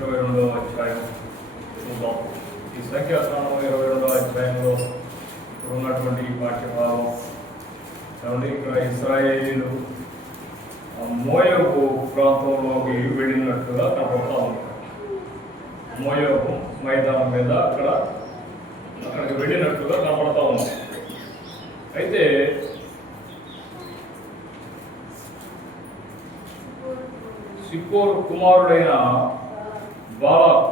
22వ అధ్యాయం చూద్దాం. ఈ సంఖ్యాకాండం 22వ అధ్యాయంలో ఉన్నటువంటి ఈ పాఠ్యభాగం ఏమంటే ఇక్కడ ఇశ్రాయేలీలు మోయాబు ప్రాంతంలోకి వెళ్ళినట్టుగా కనబడతా ఉంటారు. మోయాబు మైదానం మీద అక్కడికి వెళ్ళినట్టుగా కనబడతా ఉంది. అయితే సిప్పోరు కుమారుడైన బాలాకు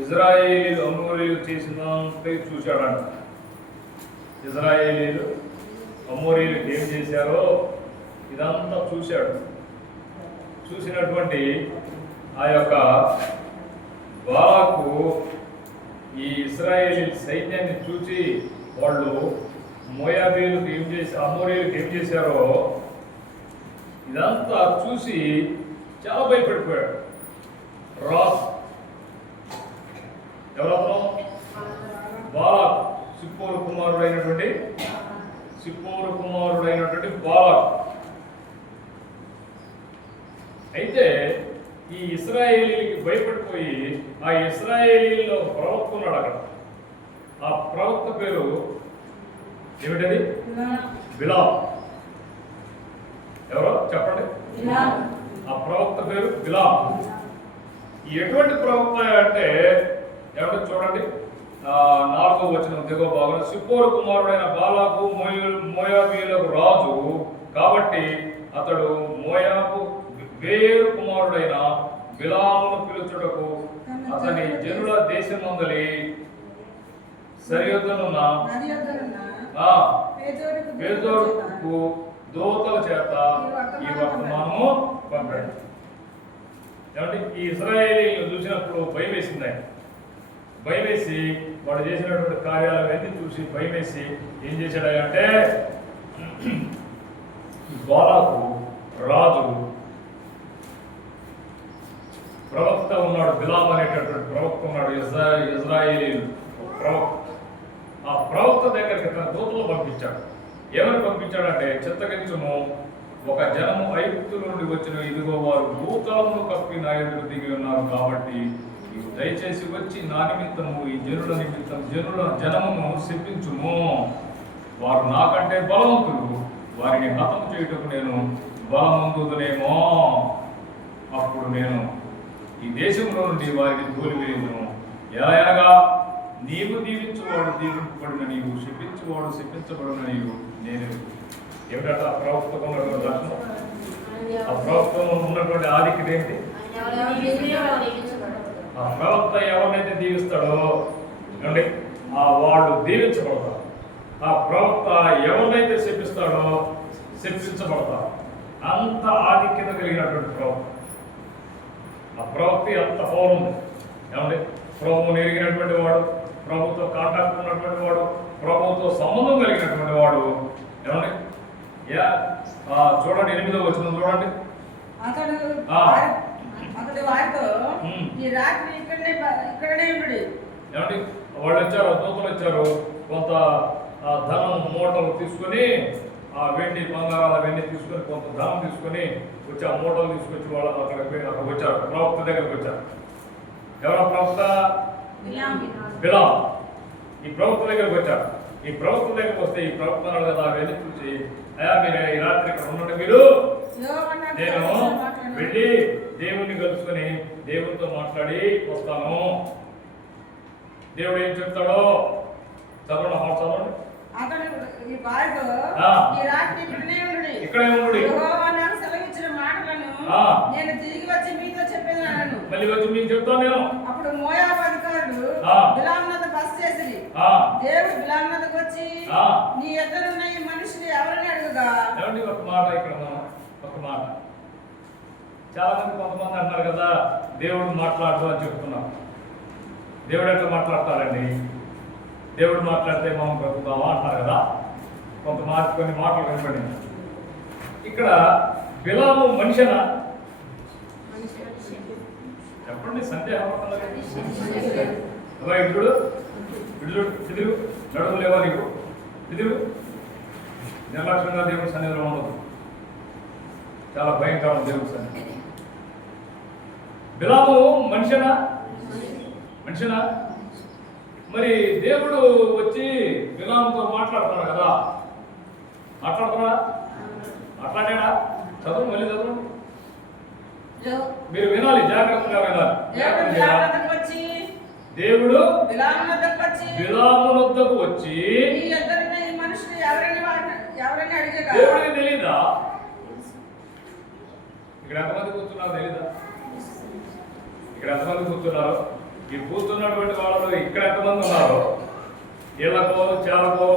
ఇజ్రాయేలీలు అమోరీలు చేసినంతే చూశాడంట. ఇజ్రాయేలీలు అమోరీలకు ఏం చేశారో ఇదంతా చూశాడు. చూసినటువంటి ఆ యొక్క బాలాకు ఈ ఇశ్రాయేలీ సైన్యాన్ని చూసి వాళ్ళు మోయాబీలకు ఏం చేసి అమోరీలకు ఏం చేశారో ఇదంతా చూసి చాలా భయపడిపోయాడు. రాజు ఎవరో బాలాకు సిప్పోరు కుమారుడైనటువంటి బాలాకు. అయితే ఈ ఇశ్రాయేలీలకి భయపడిపోయి ఆ ఇశ్రాయేలీలో ప్రవక్త ఉన్నాడు అక్కడ. ఆ ప్రవక్త పేరు ఏమిటది? బిలాం. ఎవరో చెప్పండి. ఆ ప్రవక్త పేరు బిలాం. ఎటువంటి ప్రవక్త అంటే ఎవరు చూడండి, 4వ వచనం దిగువ భాగం, సిప్పోరు కుమారుడైన బాలాకు మోయాబీలకు రాజు కాబట్టి అతడు మోయాబు వేరు కుమారుడైన బిలామును పిలుచుటకు అతని జనుల దేశమందలి సరిహద్దునున్న పేదోడుకు దూతల చేత ఈ వర్తమానము పంపాడు. ఏమంటే ఈ ఇశ్రాయేలీలను చూసినప్పుడు భయం వేసింది. భయం వేసి వాడు చేసినటువంటి కార్యాలన్నీ చూసి భయం వేసి ఏం చేశాడంటే బాలాకు రాజు ప్రవక్త ఉన్నాడు, బిలాం అనేటటువంటి ప్రవక్త ఉన్నాడు, ఇజ్రాయేలీలు ప్రవక్త. ఆ ప్రవక్త దగ్గరికి తన దూతలు పంపించాడు. ఏమని పంపించాడంటే, చిత్తగించుము, ఒక జనము ఐగుప్తు నుండి వచ్చిన ఇదిగో వారు భూతలమును కప్పి నా ఎదురు దిగి ఉన్నారు కాబట్టి దయచేసి వచ్చి నా నిమిత్తము ఈ జనమును శిప్పించుము. వారు నాకంటే బలవంతులు, వారిని హతం చేయుటకు నేను బలమందునేమో. అప్పుడు నేను ఈ దేశంలో నుండి వారిని తోలివేయుదును. ఎలాగనగా నీవు దీవించువాడు దీవింపబడిన నీవు, శిపించువాడు శిపించబడిన నీవు నేను. ఏమిటట ఆ ప్రవక్తకు ఉన్నటువంటి లక్షణం? ఆ ప్రవక్తలో ఉన్నటువంటి ఆధిక్యత ఏంటి? ఆ ప్రవక్త ఎవరినైతే దీవిస్తాడో అంటే వాడు దీవించబడతారు. ఆ ప్రవక్త ఎవరినైతే శిపిస్తాడో శిక్షించబడతారు. అంత ఆధిక్యత కలిగినటువంటి ప్రవక్త. ఆ ప్రవక్త అంత పౌరం ఉంది. ఏమంటే ప్రభువుని ఎరిగినటువంటి వాడు, ప్రభుతో కాంటాక్ట్ ఉన్నటువంటి వాడు, ప్రభుతో సంబంధం కలిగినటువంటి వాడు. ఏమండి చూడండి, 8వ వచనం చూడండి. అతడు వారితో ఈ రాత్రి ఇక్కడనే ఉండు. ఏమండి వాళ్ళు వచ్చారు, దూతలు వచ్చారు, కొంత ధనం మూటలు తీసుకొని, ఆ వెండి బంగారాల వెండి తీసుకొని, కొంత ధనం తీసుకొని వచ్చి ఆ మూటలు తీసుకొచ్చి వాళ్ళు అక్కడ వచ్చారు, ప్రవక్త దగ్గరకు వచ్చారు. ఎవరో ప్రవక్త? బిలాం. ఈ ప్రవక్త దగ్గరకు వచ్చారు. ఈ ప్రవక్త దగ్గరకు వస్తే ఈ ప్రవక్త కదా వెళ్ళి చూసి, అయ్యా మీరు ఈ రాత్రి ఇక్కడ ఉన్నట్టు మీరు, నేను వెళ్ళి దేవుణ్ణి కలుసుకొని దేవుడితో మాట్లాడి వస్తాను. దేవుడు ఏం చెప్తాడో చదవండి, మాట చదవండి. ఇక్కడే ఉండు, సెలవిచ్చిన మాటలను నేను తిరిగి వచ్చి మీతో చెప్పేదాను. మళ్ళీ వచ్చి మీకు చెప్తాను నేను. అప్పుడు మోయాబు అధికారులు బిలాము నద్ద బస చేసి దేవుడు బిలాము నద్దకు వచ్చి నీ ఎదురున్న ఈ మనుషులు ఎవరని అడుగుగా. ఏమండి ఒక మాట, ఇక్కడ ఒక మాట. చాలా మంది కొంతమంది అంటారు కదా, దేవుడు మాట్లాడదు అని చెప్తున్నాం. దేవుడు ఎట్లా మాట్లాడతారండి? దేవుడు మాట్లాడితే మనం బ్రతుకుతామా అంటారు కదా. కొన్ని మాటలు వినపడింది. ఇక్కడ బిలాము మనిషినా? చెప్పండి, సందేహం ఇడు ఎదురు నడుము లేవా నీకు? ఎదురు నిర్లక్ష్యంగా దేవుడి సన్నిధిలో ఉండదు. చాలా భయంకరం దేవుడి సన్నిధి. బిలాము మనిషినా? మనిషినా? మరి దేవుడు వచ్చి బిలాముతో మాట్లాడుతున్నాడు కదా, మాట్లాడుతున్నాడా? మాట్లాడాడా? చదువు, మళ్ళీ చదువు. మీరు వినాలి, జాగ్రత్తగా వినాలి. దేవుడు బిలాము వద్దకు వచ్చి దేవుడికి తెలీదా? ఇక్కడ ఎంతమంది కూర్చున్నారు తెలీదా? ఇక్కడ ఎంతమంది కూర్చున్నారు? ఈ కూర్చున్నటువంటి వాళ్ళలో ఇక్కడ ఎంతమంది ఉన్నారు? ఇళ్లకో, చేలకో,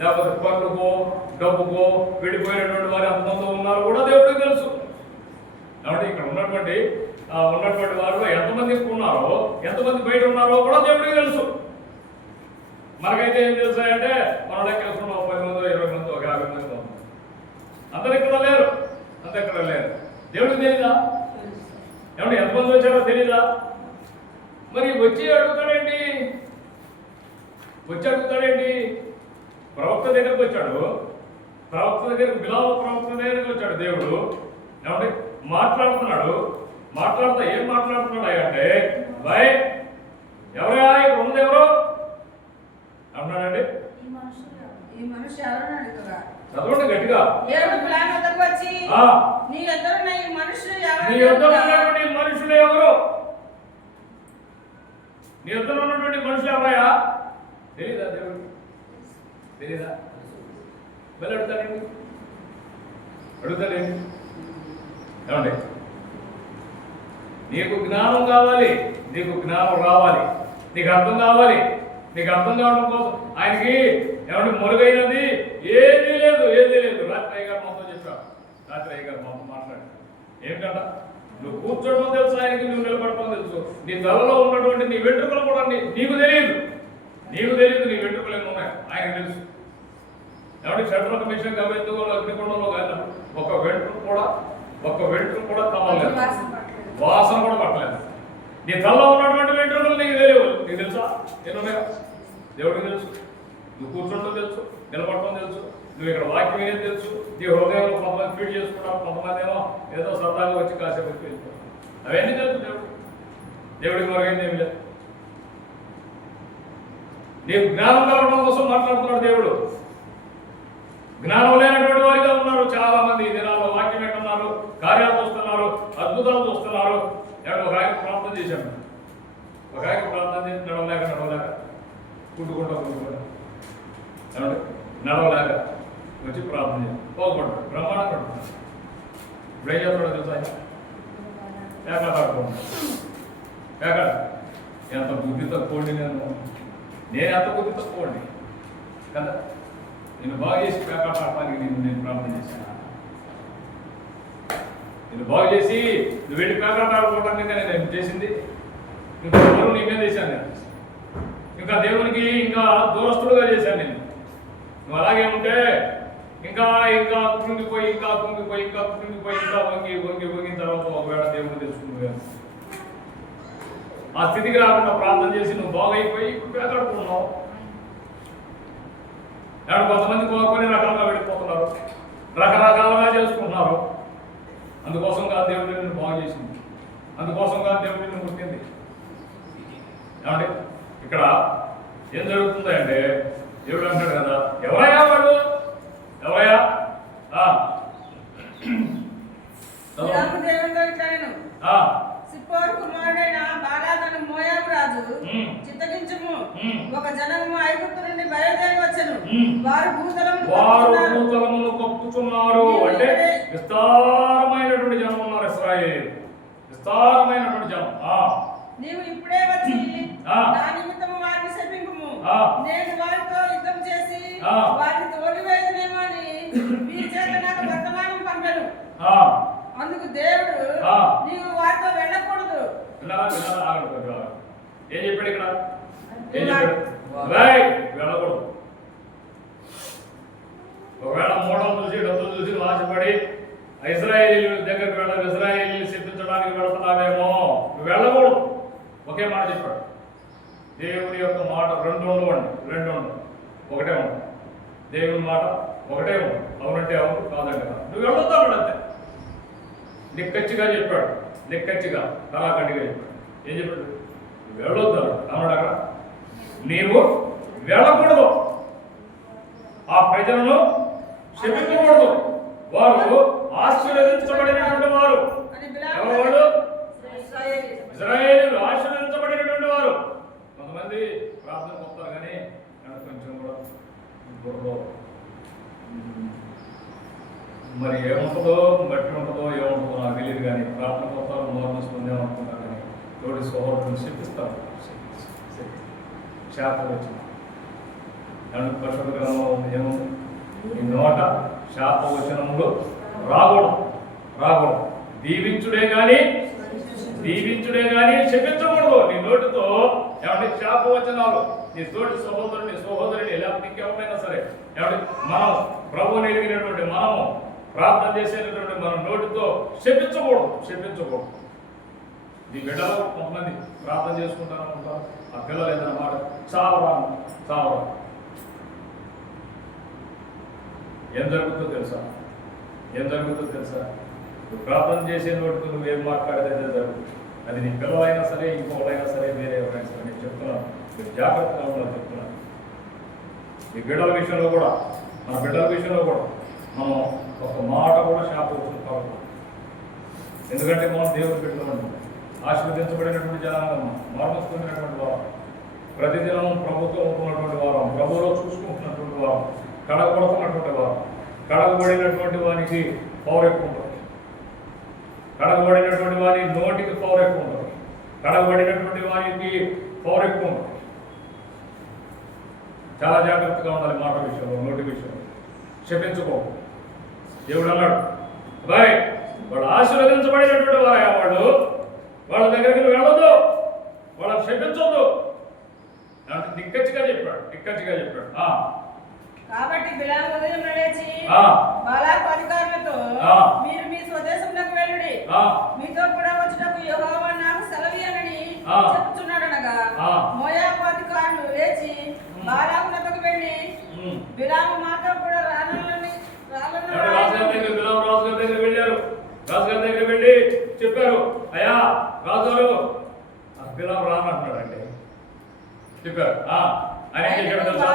లేకపోతే పనులకో, డబ్బుకో విడిపోయినటువంటి వారు ఎంతమంది ఉన్నారు కూడా దేవుడికి తెలుసు. కాబట్టి ఇక్కడ ఉన్నటువంటి వారు ఎంతమంది ఉన్నారో, ఎంతమంది బయట ఉన్నారో కూడా దేవుడికి తెలుసు. మనకైతే ఏం తెలుసాయంటే మనం లెక్కేసుకున్నాం 10 మందో 20 మందో 50 మంది ఉన్నాం. అందరు ఇక్కడ లేరు, అందరు ఇక్కడ లేరు. దేవుడికి తెలీదా? ఏమంటే ఎంతమంది వచ్చారో తెలీదా? మరి వచ్చి అడుగుతాడేంటి? ప్రవక్త దగ్గరకు వచ్చాడు. ప్రవక్త దగ్గరకు, బిలాము ప్రవక్త దగ్గరకు వచ్చాడు దేవుడు. ఏమంటే మాట్లాడుతున్నాడు. మాట్లాడుతా ఏం మాట్లాడుతున్నాడు అంటే, భయ్ ఎవరయ్యా ఇక్కడ ఉన్నది ఎవరు అన్నాడండి. చదవండి గట్టిగా. నీ యొద్ద ఉన్నటువంటి మనుషులు ఎవరు? నీ యొద్ద ఉన్నటువంటి మనుషులు ఎవరయ్యా? తెలీదా? దేవుడు తెలీదా? మళ్ళీ అడుగుతాడండి. ఏమండి, నీకు జ్ఞానం కావాలి, నీకు జ్ఞానం రావాలి, నీకు అర్థం కావాలి. నీకు అర్థం కావడం కోసం ఆయనకి ఏమంటే మొరుగైనది ఏదీ లేదు. రాత్రి అయ్యగారు మొత్తం చెప్పాడు. రాత్రి అయ్యగారు మొత్తం మాట్లాడారు. ఏమిటంట? నువ్వు కూర్చోవడం తెలుసు ఆయనకి, నువ్వు నిలబడటం తెలుసు. నీ తలలో ఉన్నటువంటి నీ వెంట్రుకలు కూడా నీకు తెలియదు. నీ వెంట్రుకలు ఏమి ఉన్నాయి ఆయనకు తెలుసు. ఏమంటే షడ్రక మిషన్ గమనించుకో, అగ్నికొండంలో కాదు, ఒక్క వెంట్రుక కూడా కమ్మలేదు, వాసన కూడా పట్టలేదు. నీ తలలో ఉన్నటువంటి వెంట్రుకలు నీకు తెలియవు. నీకు తెలుసా ఎన్నున్నాయో? దేవుడికి తెలుసు. నువ్వు కూర్చోవడం తెలుసు, నిలబడటం తెలుసు, నువ్వు ఇక్కడ వాక్యం ఏది తెలుసు. నీ హృదయంలో కొంతమంది ఫీడ్ చేసుకుంటావు, కొంతమంది ఏమో ఏదో సరదాగా వచ్చి కాసేపు వచ్చి వెళ్ళిపోతావు. అవన్నీ తెలుసు దేవుడికి మరొకైంది ఏమి లేదు. నీకు జ్ఞానం కలగడం కోసం మాట్లాడుతున్నాడు దేవుడు. జ్ఞానం లేనటువంటి వారిగా ఉన్నారు చాలా మంది ఈ దినాల్లో. వాక్యం ఎట్టున్నారు, కార్యాలు చూస్తున్నారు, అద్భుతాలు చూస్తున్నారు. ఒక ఆయన ప్రార్థన చేశాను. ఒక ఆయన ప్రార్థన చేసి నడవలేక కుట్టుకుంటా ఏమంటే నడవలేక వచ్చి ప్రార్థన చేయాలి. పోగొట్టాడు, బ్రహ్మాండంగా పడుతున్నాడు. ఇప్పుడు ఏం చేస్తున్నాడో తెలుసా? పేకాట ఆడుకుంటాడు. పేకాట ఎంత బుద్ధి తక్కువండి. నేను ఎంత బుద్ధి తక్కువండి కదా. నేను బాగు చేసి పేకాట ఆడటానికి నేను ప్రార్థన చేశాను. నేను బాగు చేసి నువ్వు వెళ్ళి పేకాట ఆడుకోవడానికి నేను చేసింది. ఇంకా ఎవరు నీ మీద చేశాను నేను. ఇంకా దేవునికి ఇంకా దూరస్తుడుగా చేశాను నేను. నువ్వు అలాగే ఉంటే ఇంకా కృంగిపోయి వంగిన తర్వాత ఒకవేళ దేవుడిని తెలుసుకున్నావు. ఆ స్థితికి రాకుండా ప్రార్థన చేసి నువ్వు బాగైపోయి పేకాడుకున్నావు. కొంతమంది కొన్ని రకాలుగా వెళ్ళిపోతున్నారు, రకరకాలుగా చేసుకుంటున్నారు. అందుకోసం కాదు దేవుడు నిన్ను బాగు చేసింది, అందుకోసం కాదు దేవుడు నిన్ను పుట్టింది. ఏమంటే ఇక్కడ ఏం జరుగుతుంది అంటే, దేవుడు అంటాడు కదా, ఎవరయ్యా వాడు? ఎవరయ్యా? ఒక జనము ఐగుప్తు నుండి బయలుదేరి వచ్చెను. వారు భూతలమును కప్పుచున్నారు. అంటే విస్తారమైనటువంటి జనం ఉన్నారు. ఇశ్రాయేలు విస్తారమైనటువంటి జనం. నీవు ఇప్పుడే వచ్చి నా నిమిత్తము వారిని శపింపుము. నేను వారితో యుద్ధం చేసి వారిని తోలివేయనేమో అని వీరి చేత నాకు వర్తమానం పంపెను. అందుకు దేవుడు నీవు వారితో వెళ్ళకూడదు. ఏం చెప్పాడు ఇక్కడ? ఏం చెప్పాడు? వెళ్ళకూడదు. ఒకవేళ మోడల్ చూసి డబ్బులు చూసి ఆశపడి ఇశ్రాయేలీయుల దగ్గరికి వెళ్ళాలి, ఇశ్రాయేలీయులు శిక్షించడానికి వెళుతున్నావేమో, నువ్వు వెళ్ళకూడదు. ఒకే మాట చెప్పాడు. దేవుని యొక్క మాట రెండు ఉండవు, ఒకటే ఉండదు. దేవుని మాట ఒకటే ఉండదు. అవునంటే అవును, కాదంటే కాదు. నువ్వు వెళ్తావు అంతే. నిక్కచ్చిగా చెప్పాడు. నిక్కచ్చిగా కళాఖండిగా చెప్పాడు. ఏం చెప్పాడు? వెళ్ళొద్దు అన్నాడు అక్కడ. నీవు వెళ్ళకూడదు, ఆ ప్రజలను క్షమించకూడదు, వారు ఆశీర్వదించబడినటువంటి వారు. ఎవరు? ఇశ్రాయేలీయులు ఆశీర్వదించబడినటువంటి వారు. కొంతమంది ప్రార్థనకు వస్తారు కానీ కొంచెం కూడా బుర్రలో మరి ఏముంటుందో బట్టి ఉంటుందో ఏముంటుందో నాకు తెలియదు, కానీ ప్రార్థనకు వస్తారు మోర్మస్తుంది ఏమనుకుంటారు, కానీ తోటి సహోదరులను శిపిస్తారు. శాతం వచ్చింది పరిశుద్ధ గ్రంథంలో ఉంది. ఏముంది? ఈ నోట శాపవచనములు రాకూడదు. దీవించుడే కానీ శపించకూడదు. నీ నోటితో ఏమంటే శాపవచనాలు నీ తోటి సహోదరుని లేకపోతే ఇంకెవరైనా సరే ఏమంటే మనం ప్రభువుని ఎరిగినటువంటి మనము ప్రార్థన చేసేటటువంటి మన నోటితో శపించకూడదు. ఈ బిడ్డలు కొంతమంది ప్రార్థన చేసుకుంటారు అనుకుంటారు, ఆ పిల్లలు ఏదైనా మాట చావరా. ఏం జరుగుతుందో తెలుసా? నువ్వు ప్రార్థన చేసే నోటితో నువ్వేం మాట్లాడేది జరుగుతుంది. అది నీ పిల్లలైనా సరే, ఇంకోళ్ళైనా సరే, వేరే ఎవరైనా సరే. నేను చెప్తున్నాను, మీరు జాగ్రత్తగా ఉండాలని చెప్తున్నాను. ఈ బిడ్డల విషయంలో కూడా, మన బిడ్డల విషయంలో కూడా మనం ఒక మాట కూడా శాపవచనం కావద్దు. ఎందుకంటే మనం దేవుడి బిడ్డలు, ఆశీర్వదించబడినటువంటి జనాంగం, మార్మొస్తున్నటువంటి వారు, ప్రతిదినం ప్రభుత్వం ఉంటున్నటువంటి వారు, ప్రభువులో చూసుకుంటున్నటువంటి వారు, కడగబడుతున్నటువంటి వారు. కడగబడినటువంటి వారికి పవర్ ఎక్కువ ఉంటుంది. కడగబడినటువంటి వారి నోటికి పవర్ ఎక్కువ ఉంటుంది. కడగబడినటువంటి వారికి పవర్ ఎక్కువ ఉంటుంది. చాలా జాగ్రత్తగా ఉండాలి మాట విషయంలో, నోటి విషయంలో. శపించుకో. దేవుడు అన్నాడు, బాయ్ వాడు ఆశీర్వదించబడినటువంటి వారు వాళ్ళ దగ్గరికి వెళ్ళొద్దు, వాళ్ళని శపించొద్దు అంటే నిక్కచ్చిగా చెప్పాడు. కాబట్టి బిలాము ఉదయం లేచి బాలాకు అధికారులతో మీరు మీ స్వదేశంలోకి వెళ్ళుడి, మీతో కూడా వచ్చుటకు యెహోవా నాకు సెలవియ్యనని చెప్తున్నాడనగా మోయాబు అధికారులు లేచి బాలాకు వద్దకు వెళ్ళి బిలాము మాతో కూడా రాజుగారి దగ్గర వెళ్ళి చెప్పారు, అయ్యా రాజుగారు బిలాము రానంటున్నాడండి చెప్పారు. ఆయన ఏం చేశాడు తెలుసా?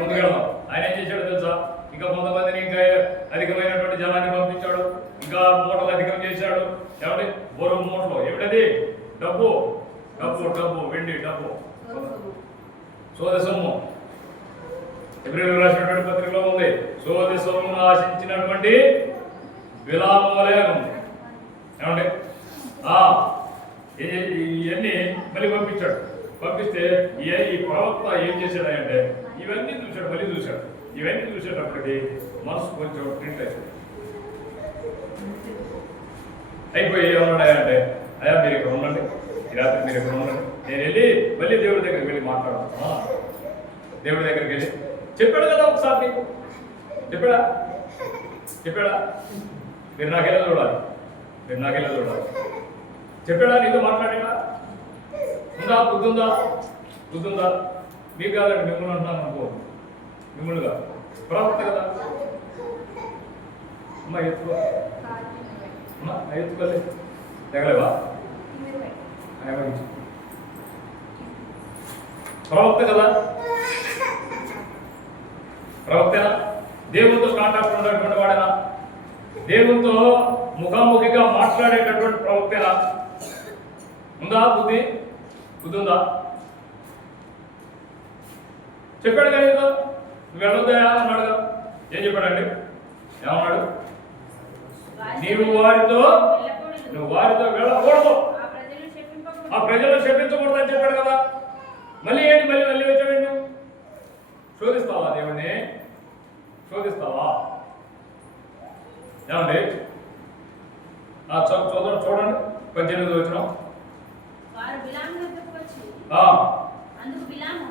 ముందుకెళ్దాం. ఆయన ఏం చేశాడు తెలుసా? ఇంకా కొంతమందిని, ఇంకా అధికమైనటువంటి జనాన్ని పంపించాడు, ఇంకా మూటలు అధికం చేశాడు. ఏమంటే బరువు మూటలు ఏమిటది? డబ్బు, వెండి డబ్బు, సోద సొమ్ము. ఎబ్రిల్ రాసినటువంటి పత్రికలో ఉంది, సోద సొమ్మును ఆశించినటువంటి బిలాము వలె ఉంది. ఏమంటే ఇవన్నీ మళ్ళీ పంపిస్తే ఈ ప్రవక్త ఏం చేశాడంటే ఇవన్నీ చూశాడు. ఇవన్నీ చూసేటప్పటికి మనసు కొంచెం ప్రింట్ అయిపోయి ఏమన్నాడంటే, అయ్యా మీరు ఇక్కడ ఉండండి, ఈ రాత్రి మీరు ఇక్కడ ఉండండి, నేను వెళ్ళి మళ్ళీ దేవుడి దగ్గరికి వెళ్ళి మాట్లాడతాను. దేవుడి దగ్గరికి వెళ్ళి చెప్పాడు కదా ఒకసారి నీకు చెప్పాడా? మీరు నాకెలా చూడాలి, చెప్పాడా? నీతో మాట్లాడా? బుద్ధుందా? మీకు కాదండి, మిమ్మల్ని అంటున్నాను అనుకో, మిమ్మల్నిగా ప్రవక్త కదా. అమ్మా ఎత్తుకోలే తెగలేవా? ప్రవక్త కదా, ప్రవక్తేనా? దేవునితో కాంటాక్ట్ ఉన్నటువంటి వాడేనా? దేవునితో ముఖాముఖిగా మాట్లాడేటటువంటి ప్రవక్తేనా? బుద్ధి ఉందా? చెప్పాడు కానీ నువ్వు వెళ్ళొద్దా అన్నాడు కదా. ఏం చెప్పాడండి? ఏమన్నాడు? నువ్వు వారితో వెళ్ళకూడదు, ఆ ప్రజలు శపించకూడదు అని చెప్పాడు కదా. మళ్ళీ వచ్చాడు. శోధిస్తావా దేవుణ్ణి? ఏమండి? చూడండి 18వ వచనం. అందుకు బిలాము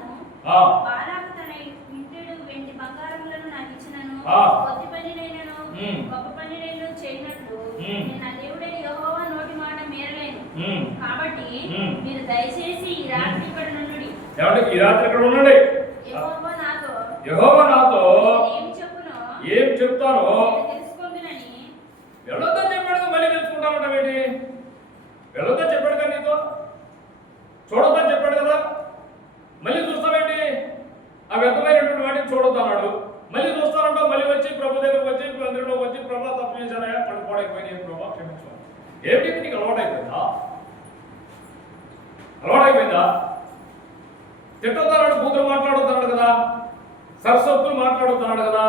బాలాకు తన ఇంటెడు వెండి బంగారములను నాకు ఇచ్చినను, కొద్ది పనినైనను గొప్ప పనినైనను చేయనట్లు నేను నా దేవుడైన యెహోవా నోటి మాట మీరలేను. కాబట్టి మీరు దయచేసి ఈ రాత్రి ఇక్కడ నుండి. ఈ రాత్రి ఇక్కడ ఉండండి. యెహోవా నాతో ఏం చెప్తారో తెలుసుకుందునని. వెళ్ళొద్దని చెప్పాడు, మళ్ళీ తెలుసుకుంటామంట ఏంటి? వెళ్ళొద్దని చెప్పాడు కదా నీతో, చూడొద్దని చెప్పాడు కదా, మళ్ళీ చూస్తావేంటి? ఆ వ్యర్థమైనటువంటి వాటిని చూడొద్దు అన్నాడు. మళ్ళీ చూస్తానంటావు, మళ్ళీ వచ్చి ప్రభు దగ్గరకు వచ్చి మందిరంలోకి వచ్చి ప్రభా తప్పు చేశానయా, పడిపోవడైపోయింది, ప్రభా క్షమించాను. ఏమిటి నీకు అలవాటైపోయిందా? అలవాటైపోయిందా? తిట్టొద్దన్నాడు, కూతురు మాట్లాడుతున్నాడు కదా, సరస్వతులు మాట్లాడుతున్నాడు కదా,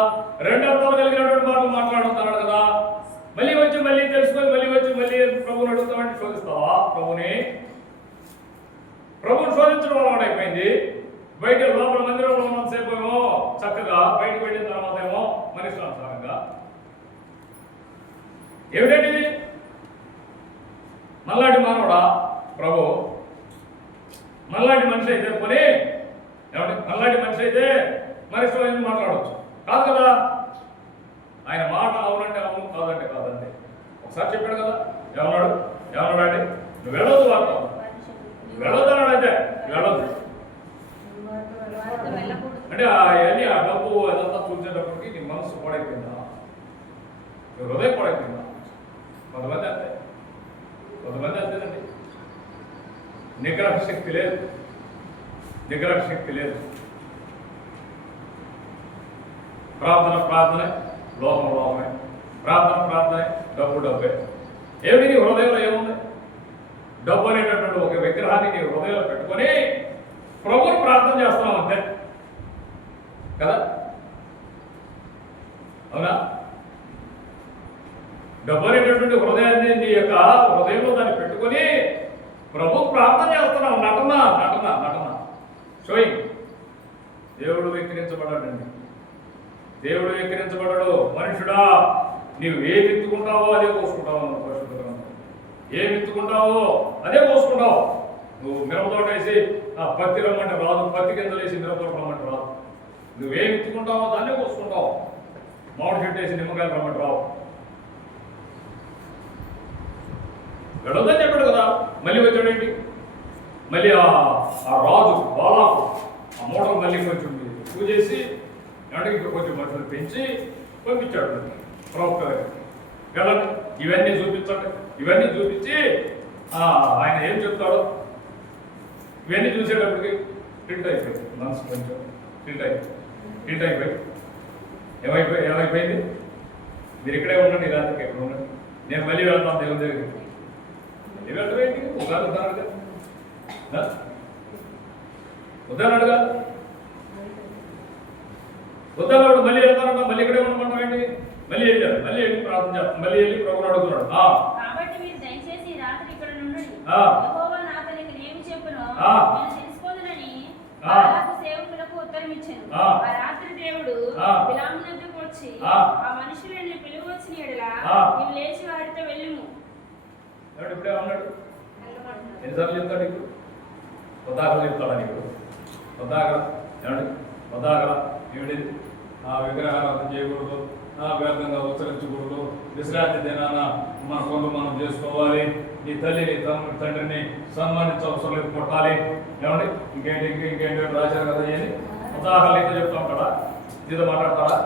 రెండు అర్థాలు కలిగినటువంటి మాటలు మాట్లాడుతున్నాడు కదా, మళ్ళీ వచ్చి మళ్ళీ తెలుసుకొని మళ్ళీ వచ్చి మళ్ళీ ప్రభుని అడుగుతామంటే శోధిస్తావా? ప్రభుని శోధించడం అలవాటైపోయింది. బయట లోపల మందిరంలో ఉన్నంతసేపు ఏమో చక్కగా, బయటకు వెళ్ళిన తర్వాత ఏమో మనిషానుసారంగా. ఏమిటండి ఇది? మళ్ళాంటి మానవుడా ప్రభు? మళ్ళాంటి మనిషి అయితే పోనీ, ఏమంటే మళ్ళాంటి మనిషి అయితే మనిషితో ఏమి మాట్లాడవచ్చు కాదు కదా. ఆయన మాట అవునంటే అవును, కాదంటే కాదంటే. ఒకసారి చెప్పాడు కదా, ఏమన్నాడు అండి? నువ్వు వెళ్ళొద్దు వార్త, వెళ్ళొద్దు అన్నాడు. అయితే వెళ్ళొద్దు అంటే అవన్నీ ఆ డబ్బు అదంతా చూసేటప్పటికి నీ మనసు పాడైపోయిందా, నీ హృదయం పాడైపోయిందా? కొంతమంది అంతేనండి. నిగ్రహ శక్తి లేదు. ప్రార్థన లోకమే, ప్రార్థన డబ్బే. ఏమి నీ హృదయంలో ఏముంది? డబ్బు అనేటటువంటి ఒక విగ్రహాన్ని నీ హృదయంలో పెట్టుకొని ప్రభుని ప్రార్థన చేస్తున్నాం అంతే కదా, అవునా? డబ్బు అనేటటువంటి హృదయాన్ని నీ యొక్క హృదయంలో దాన్ని పెట్టుకొని ప్రభు ప్రార్థన చేస్తున్నాం. నటన షోయింగ్. దేవుడు వెక్కిరించబడాడండి. దేవుడు వెక్కిరించబడడు. మనుషుడా, నీవు ఏమి ఎత్తుకుంటావో అదే పోసుకుంటావు అన్న పరిశుద్ధ గ్రంథం. ఏమి ఎత్తుకుంటావో అదే పోసుకుంటావు. నువ్వు మిరపతోట వేసి పత్తి రమ్మంటే రాదు, పత్తి కింద వేసి మిరపతోట రమ్మంటే రాదు. నువ్వేమి ఎత్తుకుంటావో దాన్నే పోసుకుంటావు. మామిడి చెట్టు వేసి నిమ్మకాయలు రమ్మంటే రావు. వెళ్ళొద్దని చెప్పాడు కదా, మళ్ళీ వచ్చాడేంటి? మళ్ళీ ఆ రాజు బాలాకు ఆ మూటలు మళ్ళీ కొంచెం పూజ చేసి ఇంకా కొంచెం మనుషులు పెంచి పంపించాడు ప్రవక్త దగ్గర. వెళ్ళండి, ఇవన్నీ చూపించండి. ఇవన్నీ చూపించి ఆయన ఏం చెప్తాడో ఇవన్నీ చూసేటప్పటికి టిల్ట్ అయిపోయింది మనసు, కొంచెం టిల్ట్ అయిపోయి ఏమైపోయింది? మీరు ఇక్కడే ఉండండి, రాత్రికి ఎక్కడ ఉండండి, నేను మళ్ళీ వెళ్తాను దేవుని దగ్గరికి. మళ్ళీ వెళ్ళవేంటి? ఉదాహరణ వద్దన్నాడుగా. వద్దన్నాడు, మళ్ళీ వెళ్తానంట. మళ్ళీ ఇక్కడే ఉండమంటాం ఏంటి? మళ్ళీ వెళ్ళాడు, మళ్ళీ వెళ్ళి ప్రార్థన చేస్తాం, మళ్ళీ వెళ్ళి ప్రభుని అడుగుతున్నాడు. కాబట్టి మీరు దయచేసి రాత్రి ఇక్కడ నుండి యెహోవా నాతనికి ఏమి చెప్పునో నేను తెలుసుకోదనని బాలాకు సేవకులకు ఉత్తరం ఇచ్చాను. ఆ రాత్రి దేవుడు బిలాము నద్దకు వచ్చి ఆ మనుషులని పిలువవచ్చిన యెడల నీవు లేచి వారితో వెళ్ళుము. ఇప్పుడే అన్నాడు. ఎన్నిసార్లు చెప్తాడు? ఇప్పుడు ఉదాహరణ చెప్తాడా నీకు? ఉదాహరణ ఏమిటి? విగ్రహాలు అర్థం చేయకూడదు, వ్యర్థంగా ఉచ్చరించకూడదు, విశ్రాంతి దినాన మన పనులు మనం చేసుకోవాలి, నీ తల్లిని తండ్రిని సన్మానించ అవసరం లేదు, కొట్టాలి. ఏమండి ఇంకేంటి రాశారు కదా అని ఉదాహరణలు అయితే చెప్తా ఉంటాడా? నీతో మాట్లాడతాడా?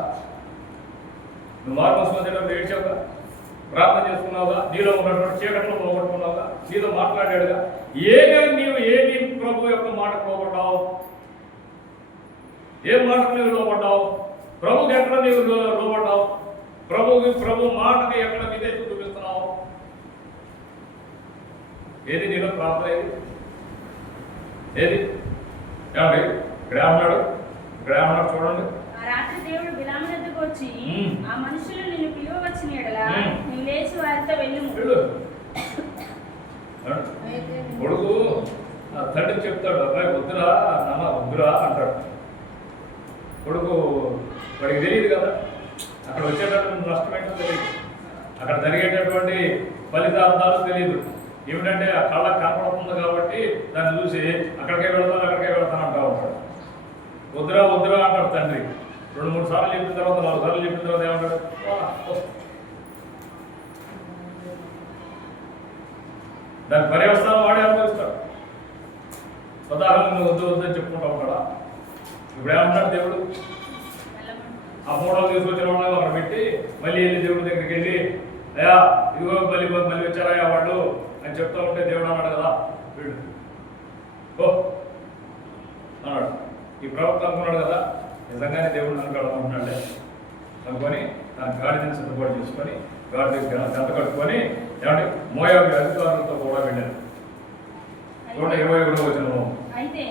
నువ్వు మార్మల్స్ వచ్చేటప్పుడు ఏడ్చావుగా, ప్రార్థన చేసుకున్నావుగా, నీలో ఉన్నటువంటి చీకట్లో పోగొట్టుకున్నావుగా, నీతో మాట్లాడాడుగా. నీవు ఏమి ప్రభు యొక్క మాటకు లోపడ్డావు? ఏ మాటకు నీవు లోపడ్డావు? ప్రభుకి ఎక్కడ నీవు లోపడ్డావు? ప్రభు మాటకి ఎక్కడ విధేయత చూపిస్తున్నావు? ఏది నీలో ప్రార్థన? ఏది ఏమండి? ఇక్కడ ఏమన్నాడు చూడండి. రాత్రి దేవుడు బిలాము నద్దకు వచ్చి ఆ మనుషులు నిన్ను పిలువవచ్చిన యెడల నీవు లేచి వారితో వెళ్ళుము. కొడుకు తండ్రికి చెప్తాడు, అబ్బాయి వద్దురా నాన్న వద్దురా అంటాడు. కొడుకు వాడికి తెలియదు కదా, అక్కడ వచ్చేటటువంటి నష్టం ఏంటో తెలియదు, అక్కడ జరిగేటటువంటి ఫలితార్థాలు తెలియదు. ఏమిటంటే ఆ కళ్ళకు కనపడుతుంది కాబట్టి దాన్ని చూసి అక్కడికే వెళ్తాను అంటా ఉంటాడు. వద్దురా అంటాడు తండ్రి. 2-3 సార్లు చెప్పిన తర్వాత 4 సార్లు చెప్పిన తర్వాత ఏమంటాడు? దాని పర్యవస్థానం వాడే అనుభవిస్తాడు. ఉదాహరణ వద్దని చెప్పుకుంటా ఉంటాడా? ఇప్పుడు ఏమంటాడు దేవుడు? ఆ ఫోటోలు తీసుకొచ్చిన వాళ్ళు అక్కడ పెట్టి మళ్ళీ వెళ్ళి దేవుడి దగ్గరికి వెళ్ళి అయ్యా ఇదిగో మళ్ళీ వచ్చారయ్యా వాళ్ళు అని చెప్తా ఉంటే దేవుడు అన్నాడు కదా వీడు ఓ అన్నాడు. ఈ ప్రవక్త అనుకున్నాడు కదా నిజంగానే దేవుడు నన్ను కడమంటున్నాడే అనుకొని తన గాడిదని సిద్ధపాటు చేసుకొని గాడి గంట కట్టుకొని ఏమంటే మోయాబు అధికారులతో కూడా వెళ్ళారు. 21వ వచనము. అయితే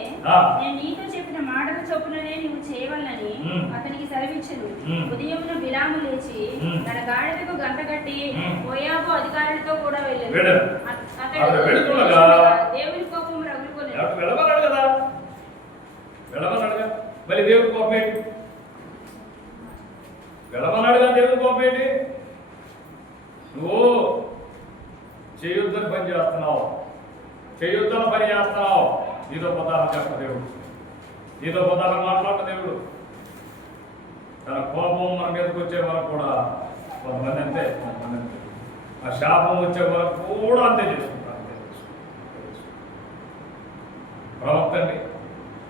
నేను నీతో చెప్పిన మాటల చొప్పుననే నీవు చేయవలనని అతనికి సెలవిచ్చెను. ఉదయమున బిలాము లేచి తన గాడిదకు గంట కట్టి మోయాబు అధికారులతో కూడా వెళ్ళాడు. దేవుని కోపం రగులుకోలేదు. వెళ్ళమన్నాడు కదా మళ్ళీ దేవుని కోపం ఏంటి? వెళ్ళమన్నాడు కదా దేవుని కోపం ఏంటి? నువ్వు చేయొద్దని పని చేస్తున్నావు, చేయొద్దని పని చేస్తున్నావు. నీతో పదాలు చెప్ప దేవుడు, నీతో పదాలు మాట్లాడ దేవుడు. తన కోపం మన మీదకి వచ్చే వరకు కూడా కొంతమంది అంతే, కొంతమంది అంతే. ఆ శాపం వచ్చే వరకు కూడా అంతే చేసుకుంటారు. ప్రవక్త అండి,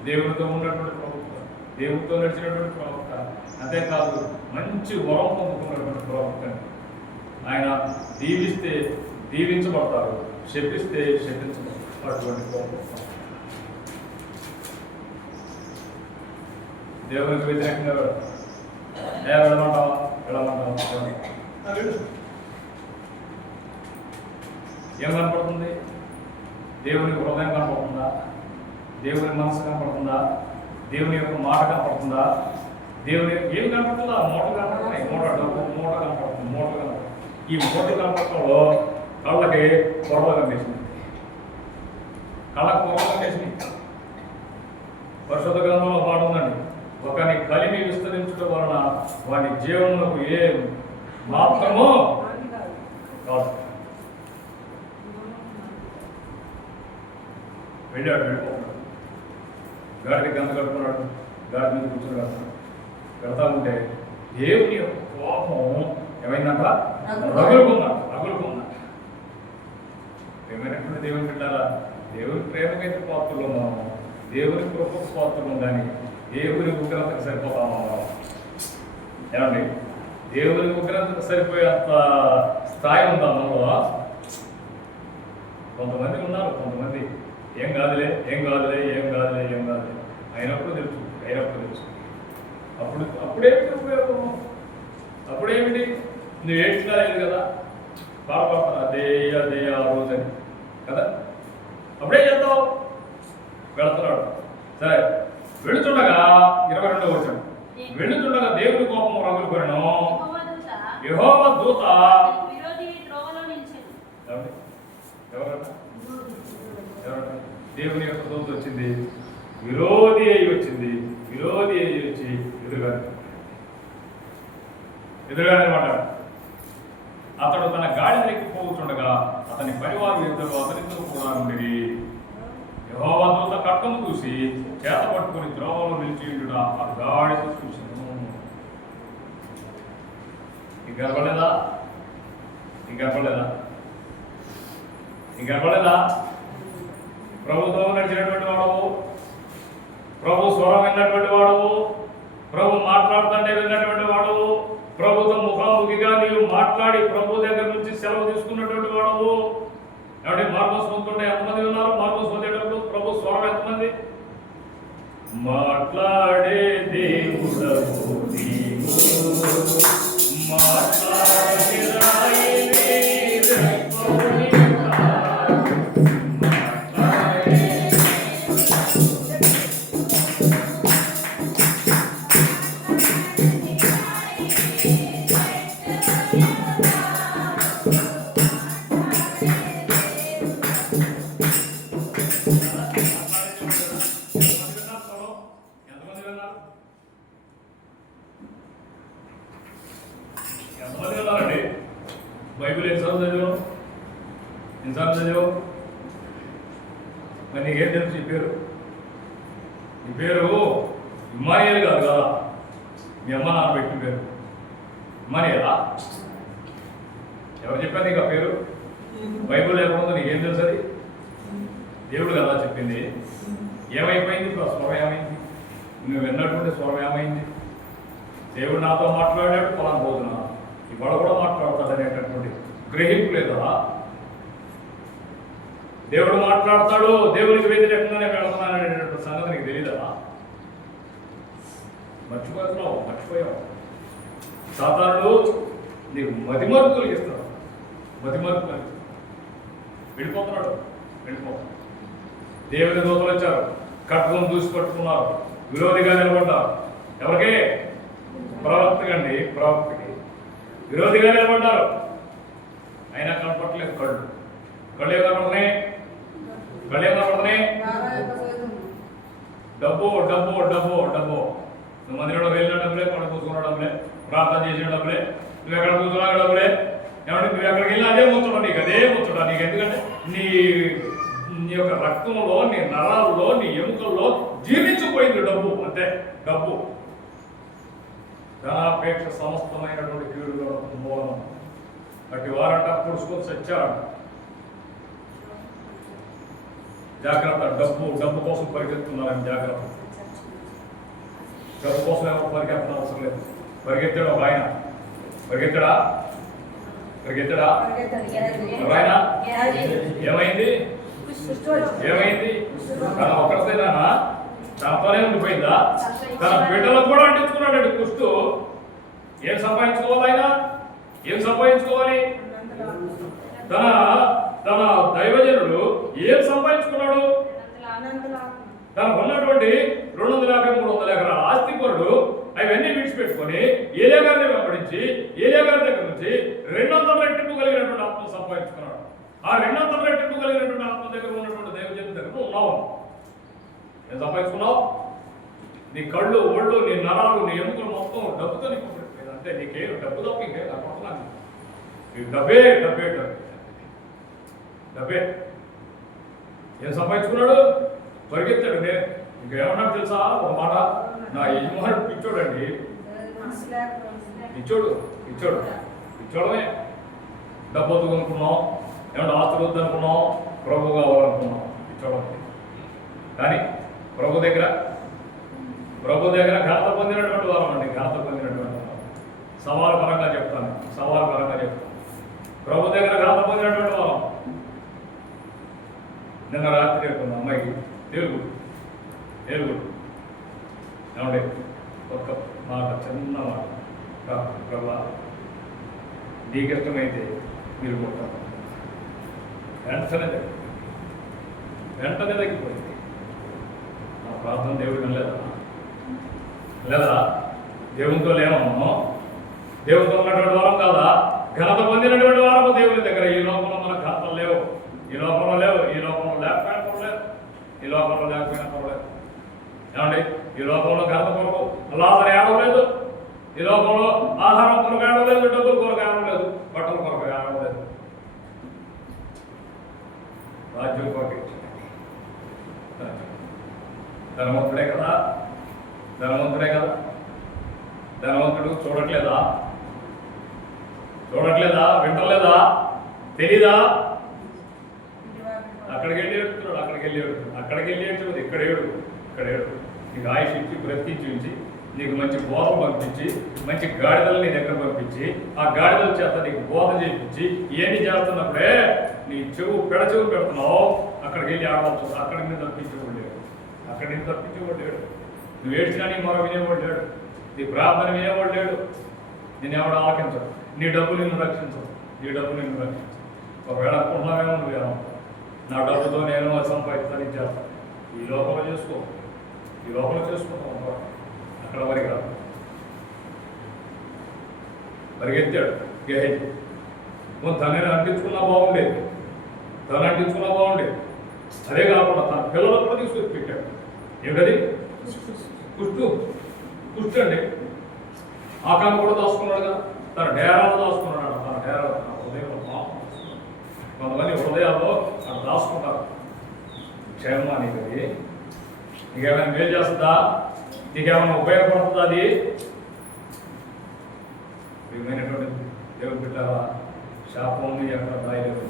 దేవుడితో ఉన్నటువంటి ప్రవక్త, దేవుడితో నడిచినటువంటి ప్రవక్త, అంతేకాదు మంచి వరం పొందుకున్నటువంటి ప్రవక్త. ఆయన దీవిస్తే దీవించబడతారు, శపిస్తే శపించబడతారు. దేవునికి వ్యతిరేకంగా వెళ్ళమంటావా ఏం కనపడుతుంది? దేవుని హృదయం కనపడుతుందా? దేవుని మనసు కనపడుతుందా? దేవుని యొక్క మాట కనపడుతుందా? దేవుని ఏం కనపడుతుందా? మూట కనపడుతున్నాయి, మూట కనపడుతుంది, మూట కనపడుతుంది. ఈ మూట కనపడటంలో కళ్ళకి పొరలు కనిపిస్తుంది, కళ్ళకు పొరలు కనిపిస్తుంది. పరిశుద్ధ గ్రంథంలో మాట ఉందండి, ఒకని కలిమి విస్తరించడం వలన వాని జీవనంలో ఏ మాత్రమో కాదు. వెళ్ళాడు, వెళ్ళిపోతున్నాడు, గాడికి గంట కట్టుకున్నాడు, గాడి మీద కూర్చొని పెడతా ఉంటే దేవుని యొక్క కోపం ఏమైందంట? రగులుకున్నాడు. ఏమైనటువంటి దేవుని బిడ్డారా, దేవుని ప్రేమకైతే పాత్రలు ఉన్నాము, దేవుని కృపకు పాత్రలు కానీ దేవుని ఉగ్రతకు సరిపోతాము. ఏమండి, దేవుని ఉగ్రతకు సరిపోయేంత స్థాయి ఉందా మనలో? కొంతమంది ఉన్నారు, కొంతమంది ఏం కాదులే అయినప్పుడు తెలుసు. అప్పుడేమిటి ఉపయోగం? అప్పుడేమిటి? నువ్వు ఏడ్చినా లేదు కదా, బాధపడతాను అదే ఆ రోజని కదా, అప్పుడే చేద్దాం. వెళుతున్నాడు, సరే వెళుతుండగా 22వ వచనం, వెళుతుండగా దేవుని కోపం రగులుకొనెను, యెహోవా దూత ఎవరన్నా దేవుని యొక్క దూత వచ్చింది, విరోధి అయి వచ్చి ఎదురుగానే మాట్లాడు. అతడు తన గాడిద ఎక్కిపోతుండగా అతని పరివారం ఇద్దరు అతనితో కూడా ఉండేది. యెహోవా దూత కట్టము చూసి చేత పట్టుకుని త్రోవలో నిలిచియుండుట ఆ గాడిద చూసెను. ఇంకనపడలేదా? ప్రభుతో నడిచినటువంటి వాడవు, ప్రభు స్వరం విన్నటువంటి వాడవు, ప్రభు మాట్లాడుతుంటే విన్నటువంటి వాడవు, ప్రభుతో ముఖాముఖిగా నీవు మాట్లాడి ప్రభు దగ్గర నుంచి సెలవు తీసుకున్నటువంటి వాడవు. కాబట్టి మార్గోస్ పొందుతుంటే ఎంతమంది ఉన్నారు? మార్గోస్ పొందేటప్పుడు ప్రభు స్వరం ఎంతమంది? మాట్లాడే దేవుడవు నీవు, మాట్లాడే బైబిల్ ఎన్నిసార్లు చదివావు? మరి నీకేం తెలుసు? ఈ పేరు ఇమ్మానియేల్ కాదు కదా, మీ అమ్మ నాన్న పెట్టిన పేరు ఇమ్మానియేలా? ఎవరు చెప్పారు నీకు ఆ పేరు? బైబిల్ లేకపోతే నీకేం తెలుసు? అది దేవుడు కదా చెప్పింది. ఏమైపోయింది? ఇప్పుడు స్వరం ఏమైంది? నువ్వు విన్నటువంటి స్వరం ఏమైంది? దేవుడు నాతో మాట్లాడాడు, పొలాన్ని పోతున్నా, ఇవాళ కూడా మాట్లాడతాడు అనేటటువంటి గ్రహింపు లేదా? దేవుడు మాట్లాడతాడు, దేవునికి వ్యతిరేకంగానే వెళుతున్నాను అనేటువంటి సంగతి నీకు తెలియదా? మర్చిపోయావు. సాధారణుడు నీకు మతిమరుపు కలిగిస్తాడు, మతిమరుపు కలిగి వెళ్ళిపోతున్నాడు. దేవుని దూతలు వచ్చారు, కట్టుకొని దూసి పట్టుకున్నారు, విరోధిగా నిలబడ్డారు. ఎవరికి? ప్రవక్తకి విరోధిగా నిలబడ్డారు. అయినా కనపడలేదు. కళ్ళు ఏం కనపడుతున్నాయి? డబ్బు. నువ్వు మందిరంలో వెళ్ళిన డబ్బులే, పండు కూర్చున్న డబ్బులే, ప్రార్థన చేసిన డబ్బులే, నువ్వు ఎక్కడ కూర్చున్నా డబ్బులే. ఏమంటే నువ్వు ఎక్కడికి వెళ్ళినా అదే ముచ్చట, నీకు అదే ముచ్చట. నీకు ఎందుకంటే నీ యొక్క రక్తంలో, నీ నరాల్లో, నీ ఎముకల్లో జీర్ణించిపోయింది డబ్బు. అంతే, డబ్బు. ధనాపేక్ష సమస్తమైనటువంటి కీడుగా మూలం. అటు వారంట పుడుచుకొని చచ్చారంట. జాగ్రత్త. డబ్బు కోసం పరిగెత్తున్నారని జాగ్రత్త. డబ్బు కోసం ఎవరు పరిగెత్తడం అవసరం లేదు. పరిగెత్తాడు ఒక ఆయన. పరిగెత్తడా? ఆయన ఏమైంది? తన ఒక్కడితేనా? తనతోనే ఉండిపోయిందా? తన బిడ్డలకు కూడా అంటించుకున్నాడు కుష్టు. ఏం సంపాదించుకోవాలి ఆయన? ఏం సంపాదించుకోవాలి? తన దైవజనుడు ఏం సంపాదించుకున్నాడు? తను ఉన్నటువంటి 250-300 ఎకరాల ఆస్తిపరుడు అవన్నీ విడిచిపెట్టుకొని ఏలియా గారిని వెంబడించి ఏలియా గారి దగ్గర నుంచి 200 రెట్టింపు కలిగినటువంటి ఆత్మ సంపాదించుకున్నాడు. ఆ 200 రెట్టింపు కలిగినటువంటి ఆత్మ దగ్గర ఉన్నటువంటి దైవజనుడి దగ్గర ఉన్నావు. ఏం సంపాదించుకున్నావు? నీ కళ్ళు, ఒళ్ళు, నీ నరాలు, నీ ఎముకలు మొత్తం డబ్బుతో నింపబడిపోయింది. అంటే నీకేం డబ్బు తప్ప ఇంకేం కనపడుతున్నాను. డబ్బే. ఏం సంపాదించుకున్నాడు? పరిగెత్తాడు. ఇంకేమన్నాడు తెలుసా? ఒక మాట, నా యజమానుడు పిచ్చోడండి. పిచ్చోడమే. డబ్బు వద్దు అనుకున్నాం, ఏమన్నా ఆస్తులు వద్దు అనుకున్నాం, ప్రభు కావాలనుకున్నాం. పిచ్చోడమే. కానీ ప్రభు దగ్గర ఘనత పొందినటువంటి వారం అండి. ఘనత పొందినటువంటి వారం. సవాల్ పరంగా చెప్తాను. ప్రభు దగ్గర ఘనత పొందినటువంటి వారం. నిన్న రాత్రి చెప్తున్నా అమ్మాయికి ఏలుగుడు ఏమండి, ఒక మాట, చిన్న మాట. ప్రభా, నీకు ఇష్టమైతే మీరు కొట్టారు. వెంటనే తగ్గిపోయింది. నా ప్రార్థన దేవుడు లేదా? దేవునితో లేమమ్మా. దేవునితో ఉన్నటువంటి వారం కాదా? ఘనత పొందినటువంటి వారము దేవుని దగ్గర. ఈ లోకంలో మన ఘనతలు లేవు. ఈ లోకంలో లేకపోయినా పర్వాలేదు. ఏమండి, ఈ లోకంలో ఘనత కొరకు లాభం ఏడవలేదు. ఈ లోకంలో ఆహారం కొరకు ఏడవలేదు, డబ్బుల కొరకు ఏడవలేదు, బట్టల కొరకు ఏడవలేదు. రాజ్యం కొరకు ధనవంతుడే కదా. ధనవంతుడు చూడట్లేదా? వింటలేదా? తెలీదా? అక్కడికి వెళ్ళి ఏడుతున్నాడు. ఇక్కడ ఏడు. నీకు ఆయుష్ ఇచ్చి బ్రతికించి, నీకు మంచి బోధం పంపించి, మంచి గాడిదలు నీ దగ్గర పంపించి, ఆ గాడిదల చేత నీకు బోధ చేయించి ఏమి చేస్తున్నప్పుడే నీ పెడచెవు పెడుతున్నావు. అక్కడికి వెళ్ళి ఆడవచ్చు. అక్కడి నుంచి తప్పించేవాడు లేడు. నువ్వు ఏడ్చినా నీ మరో వినేవాడు లేడు. నీ ప్రార్థన వినేవాడు లేడు. నేను ఎవడ ఆలకించడు. నీ డబ్బు నిన్ను రక్షించదు. ఒకవేళ అనుకుంటున్నావేమో నువ్వేమో, నా డబ్బుతో నేను సంపాదిస్తాను చేస్తాను. ఈ లోపల చేసుకుంటాం. అక్కడ వరకు రాదు. పరిగెత్తాడు. తనని అంటించుకున్నా బాగుండేది. అదే కాకుండా తన పిల్లలు కూడా తీసుకొచ్చి పెట్టాడు. ఏమిటది? కుష్టు అండి. ఆకాన్ని కూడా దాచుకున్నాడు కదా. తన డేరాలు దాచుకున్నాడు. కొంతమంది హృదయాల్లో అక్కడ దాచుకుంటారు. క్షేమమా నీకు? అది నీకేమైనా మేలు చేస్తుందా? నీకేమైనా ఉపయోగపడుతుందా? అది ప్రియమైనటువంటి దేవుడు పెట్టావా? శాపం ఎక్కడ దాయలేదు.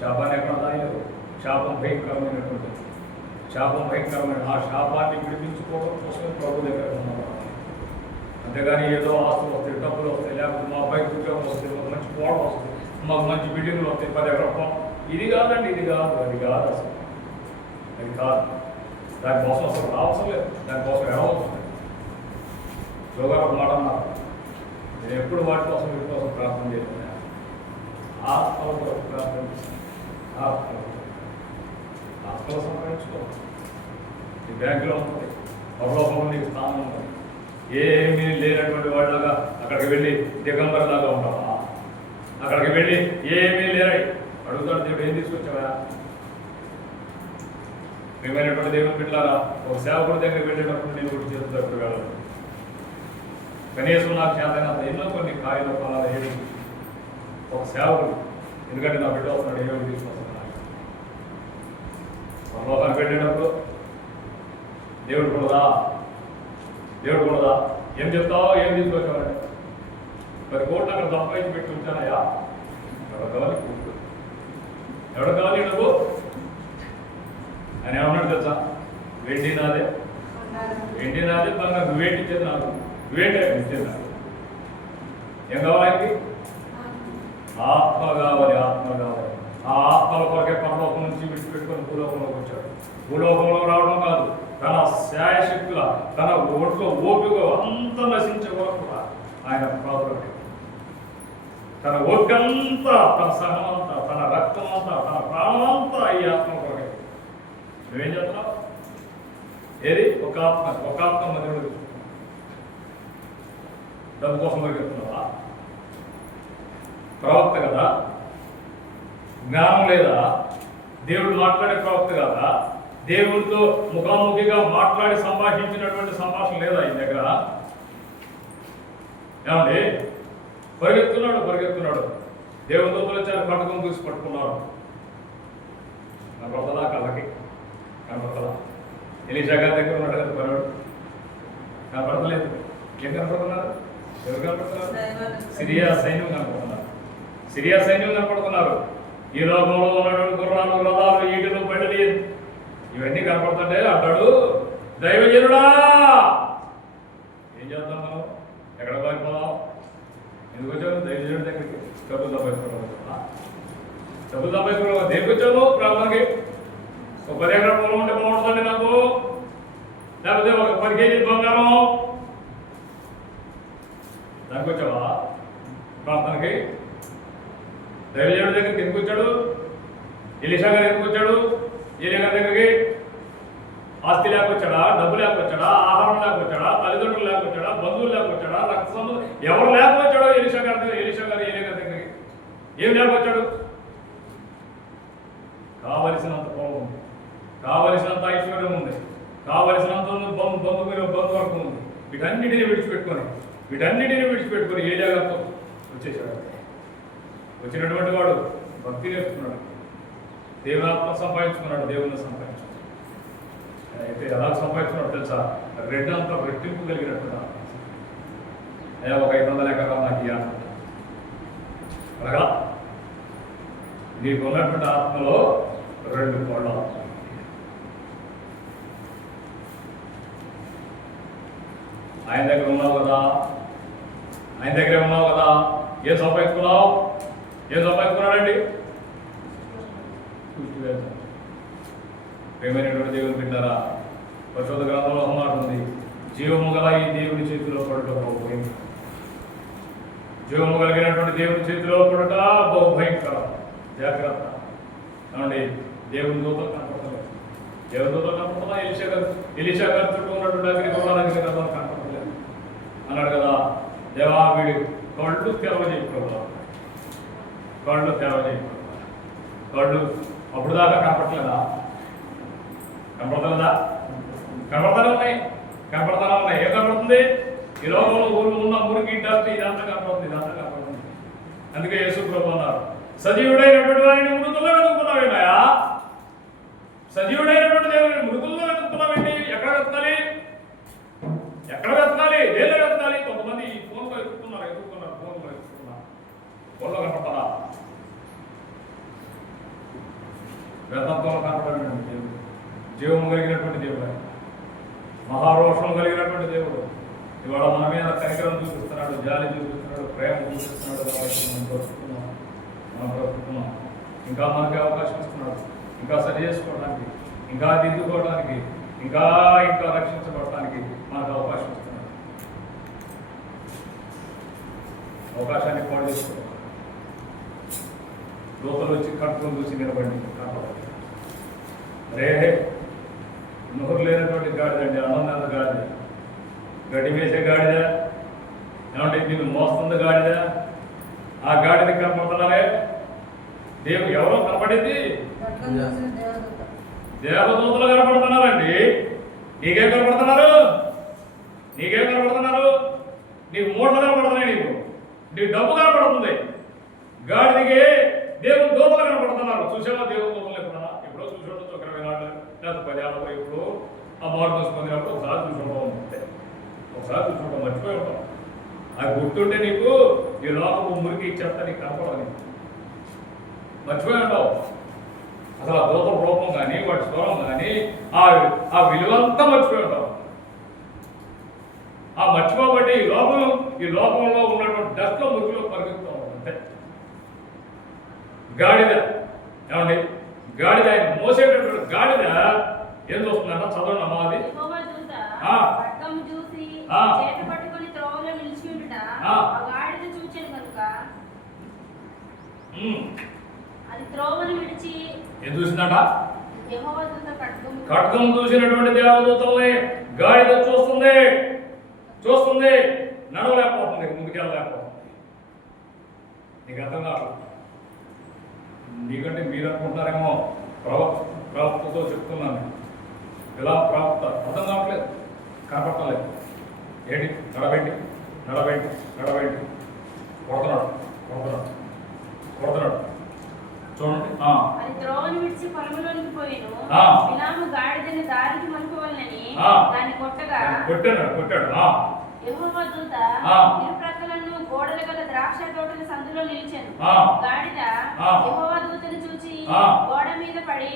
శాపాన్ని ఎక్కడ దాయలేదు. శాపం భయంకరమైనటువంటి ఆ శాపాన్ని విడిపించుకోవడం కోసం ప్రభు దగ్గర ఉన్నారు. అంతేగాని ఏదో ఆస్తులు వస్తాయి, డబ్బులు వస్తాయి, లేకపోతే మా అబ్బాయికి ఉద్యోగం వస్తాయి, మాకు మంచి పోవడం వస్తుంది, మాకు మంచి బిల్డింగ్లు వస్తాయి, 10 ఎకరాల ఇది కాదండి, ఇది కాదు, అది కాదు, అసలు అది కాదు. దానికోసం అసలు రావసం లేదు, దానికోసం ఎడవసం లేదు. యోగా ఒక మాట అన్నారు, నేను ఎప్పుడు వాటి కోసం వీటి కోసం ప్రార్థన చేస్తున్నాను, ఆత్మలో ప్రార్థన చేస్తాను. ఆత్మలో సంపాదించుకో. ఈ బ్యాంకులో ఉంటుంది, పరలోకంలో నీకు స్థానం ఉంటుంది. ఏమీ లేనటువంటి వాళ్ళగా అక్కడికి వెళ్ళి దిగంబరలాగా ఉంటావా? అక్కడికి వెళ్ళి ఏమీ లేరై అడుగుతాడు, దేవుడు ఏం తీసుకొచ్చావా? ప్రియమైనటువంటి దేవుని బిడ్డలారా, ఒక సేవకుడి దగ్గరికి వెళ్ళేటప్పుడు నేను ఒకటి చేస్తున్నప్పుడు వెళ్ళను. కనీసం నాకు చేతనంత ఎన్నో కొన్ని కాయలు ఫలాలు ఏమి ఒక సేవకుడు, ఎందుకంటే నా బిడ్డ వస్తున్నాడు, ఏమేమి తీసుకొస్తున్నాడు. పరలోకానికి వెళ్ళేటప్పుడు దేవుడు కూడదా, దేవుడు కూడదా, ఏం చెప్తావో, ఏం తీసుకొచ్చావంటే 10 కోట్లు అక్కడ సంపాదించి పెట్టి ఉంచానయ్యా, ఎవరు కావాలి కూర్చో, ఎవరు కావాలి నువ్వు అని ఏమన్నాడు తెలుసా? వెండి నాదే, వెండి నాదే, బంగారు నువ్వేంటి ఇచ్చేది నాకు, నువ్వేంటే ఇచ్చేది నాకు. ఏం కావాలి? ఆత్మ కావాలి, ఆత్మ కావాలి. ఆ ఆత్మల కొరకే పరలోకం నుంచి విడిచిపెట్టుకొని భూలోకంలోకి వచ్చాడు. భూలోకంలో రావడం కాదు, తన శాయశక్తుల, తన ఒంట్లో ఓపిక అంతా నశించే వరకు ఆయన ప్రార్థన, తన ఓపికంతా, తన సహనంతా, తన రక్తం అంతా, తన ప్రాణమంతా ఈ ఆత్మ కొరకే. నువ్వేం చేస్తున్నావు? ఏది? ఒక ఆత్మ మధ్యలో డబ్బు కోసం పరిగెత్తున్నావా? ప్రవక్త కదా, జ్ఞానం లేదా? దేవుడు మాట్లాడే ప్రవక్త కదా, దేవుడితో ముఖాముఖిగా మాట్లాడి సంభాషించినటువంటి సంభాషణ లేదా ఈ దగ్గర? ఏమండి? పరిగెత్తున్నాడు. దేవుని దూతలు వచ్చారు, పట్టుకొని చూసి పట్టుకున్నారు. కనపడతలా? కళ్ళకి కనపడతలా? ఎలీషా గారి దగ్గర ఉన్నాడు కదా పనుడు, కనపడతలేదు. ఏం కనపడుతున్నారు? ఎవరు కనపడుతున్నారు? సిరియా సైన్యం కనపడుతున్నారు. సిరియా సైన్యం కనపడుతున్నారు. ఈ లోకంలో ఉన్నటువంటి గుర్రాలు, రథాలు, ఈటలు, బండిలు ఇవన్నీ కనపడుతుంటే అంటాడు, దైవజనుడా ఏం చేద్దాం మనం? ఎక్కడ పారిపోదాం? ఎందుకు వచ్చావు? దైవజనుడి దగ్గరికి. డబ్బులు సంపాదించుకోవడం, డబ్బులు సంపాదించుకోవడం. దేనికి వచ్చావు? ప్రార్థనకి. ఒక 10 ఎకరాల పొలం ఉంటే బాగుంటుందండి నాకు, లేకపోతే ఒక 10 కేజీలు బంగారం, దానికి వచ్చావా ప్రార్థనకి? దైవజనుడి దగ్గరికి ఎందుకు వచ్చాడు? ఎలీషా గారు ఎందుకు వచ్చాడు? ఏలియా గారి దగ్గరికి ఆస్తి లేకొచ్చాడా? డబ్బు లేకొచ్చాడా? ఆహారం లేకొచ్చాడా? తల్లిదండ్రులు లేకొచ్చాడా? బంధువులు లేకొచ్చాడా? రక్త సంబంధం ఎవరు లేకొచ్చాడో ఎలీషా గారు ఏలియా గారి దగ్గరికి ఏం లేకొచ్చాడు? కావలసినంత పొలం ఉంది, కావలసినంత ఐశ్వర్యం ఉంది, కావలసినంత బంధువర్గం ఉంది. వీటన్నిటిని విడిచిపెట్టుకొని ఏలియా గారితో వచ్చేసాడు. వచ్చినటువంటి వాడు భక్తి నేర్చుకున్నాడు, దేవుని ఆత్మ సంపాదించుకున్నాడు, దేవుని సంపాదించుకున్నాడు. అయితే ఎలా సంపాదించుకున్నాడు తెలుసా? రెండంతా రెట్టింపు కలిగినట్టుగా. అయ్యా ఒక 500 ఎకరాలు నాకు ఇవ్వాలి. అలాగా నీకు ఉన్నటువంటి ఆత్మలో 2 కోళ్ళ ఆయన దగ్గర ఉన్నావు కదా, ఆయన దగ్గరే ఉన్నావు కదా. ఏం సంపాదించుకున్నాడండి? ప్రేమైనటువంటి దేవుని బిడ్డారా, పరిశుద్ధ గ్రంథంలో ఒక మాట ఉంది, జీవము గల ఈ దేవుని చేతిలో పడుట బహుభయంకరం. జీవము కలిగినటువంటి దేవుని చేతిలో పడుట బహుభయంకరం. జాగ్రత్త. ఏమండి? దేవుని దూతలు కనపడలేదు. దేవుని దూతలు కనపడుతున్నా? ఎలీషా గారు చుట్టూ ఉన్నటువంటి అగ్నిగుండాలకి కనపడలేదు అన్నాడు కదా. దేవా వీడి కళ్ళు తెరవజేయకూడదు, కళ్ళు అప్పుడు దాకా కనపడలేదా? కనపడతలేదా? కనపడతానే ఉన్నాయి. ఏం కనపడుతుంది? ఈ లోకంలో ఉన్న మురికి డస్ట్ ఇదంతా కనపడుతుంది. అందుకే యేసు ప్రభువు అన్నారు, సజీవుడైనటువంటి వారిని మృతుల్లో వెతుకుతున్నావేనాయా? సజీవుడైనటువంటి దేవుని మృతుల్లో వెతుకుతున్నావేంటి? ఎక్కడ వెతకాలి? దేనిలో వెతకాలి? కొంతమంది ఈ ఫోన్లో ఎదుర్కొన్నారు. ఫోన్లో కనపడతారా? వేదంతో కనపడండి. దేవుడు జీవము కలిగినటువంటి దేవుడు, మహారోషం కలిగినటువంటి దేవుడు. ఇవాళ మన మీద కనికరం చూపిస్తున్నాడు, జాలి చూపిస్తున్నాడు, ప్రేమ చూపిస్తున్నాడు. కాబట్టి మనం బ్రతుకుతున్నాం. ఇంకా మనకి అవకాశం ఇస్తున్నాడు, ఇంకా సరి చేసుకోవడానికి, ఇంకా దిద్దుకోవడానికి, ఇంకా రక్షించబడటానికి మనకు అవకాశం ఇస్తున్నాడు. అవకాశాన్ని పాడు చేసుకోవడం. దూతలు వచ్చి కట్టుకొని చూసి నిలబడి కాపాడాలి. అరే నోరు లేనటువంటి గాడిదండి, అన్నం గాడిద, గడ్డి వేసే గాడిద, ఏమంటే దీన్ని మోస్తుంది గాడిద. ఆ గాడిద కనపడుతున్నారే, దేవుడు ఎవరో కనపడింది, దేవదూతలు కనపడుతున్నారండి. నీకేం కనపడుతున్నారు? నీకేం కనపడుతున్నారు? నీకు మూటలు కనపడుతున్నాయి, నీ డబ్బు కనపడుతుంది. గాడిదికి దేవుని దూతలు కనపడుతున్నారు. చూసావా దేవుని దూతలు ఎప్పుడన్నా? ఎప్పుడో చూసుకోవచ్చు, ఒక 20 నాళ్ళు లేదా 10 ఏళ్ళ ఇప్పుడు ఆ మార్గం పొందినప్పుడు ఒకసారి చూసుకోవడం ఉంటుంది, ఒకసారి చూసుకోవడం మర్చిపోయి ఉంటాం. అది గుర్తుంటే నీకు ఈ లోకము మురికి ఇచ్చేస్తా నీకు కనపడదు, మర్చిపోయి ఉంటావు. అసలు ఆ దూత రూపం కానీ వాటి స్వరం కానీ ఆ విలువంతా మర్చిపోయి ఉంటావు. ఆ మర్చిపోబట్టి ఈ లోకంలో ఉన్నటువంటి డస్ట్లో మురికిలో పరిగెత్తుతాం అంతే. గాడిద ఏమండి, గాడిద ఆయన మోసేటటువంటి గాడిద ఏం చూస్తుందంట? చదవండి అమ్మా. అది ఏం చూసిందట? ఖడ్గం చూసినటువంటి దేవదూతల్ని గాడిద చూస్తుంది, నడవలేకపోతుంది, ముందుకెళ్ళలేకపోతుంది. నీకు అర్థం కాదు. నీకంటే మీరు అనుకుంటారేమో ప్రవక్తతో చెప్తున్నాను, ఇలా ప్రవక్త అర్థం కావట్లేదు, కనపడలేదు. ఏంటి? నడబెట్టి కొడుతున్నాడు చూడండి. అది త్రోవను విడిచి పొలంలోనికి పోయిను. బిలాము గాడిదని దారికి మలుపవలెనని దాన్ని కొట్టాడు. యెహోవా దూత ఇరుప్రక్కలను గోడల గల ద్రాక్ష తోటల సందులో నిలిచెను. గాడిద యెహోవా దూతను చూచి గోడ మీద పడి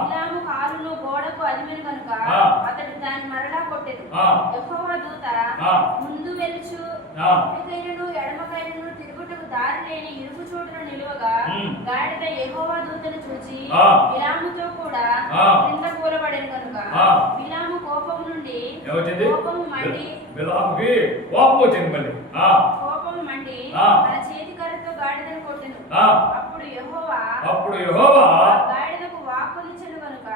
బిలాము కాలును గోడకు అదిమెను కనుక అతడు దాన్ని మరలా కొట్టెను. యెహోవా దూత ముందు వెలుచు కుడికైనను ఎడమకైనను తిరుగుటకు దారి లేని ఇరుకు చోటును నిలువగా గాడిద యెహోవా దూతను చూచి బిలాముతో కూడా క్రింద కూలబడెను కనుక బిలాము కోపం నుండి కోపము మండి తన చేతి కర్రతో గాడిదను కొట్టెను. అప్పుడు యెహోవా గాడిదకు వాక్కునిచ్చెను కనుక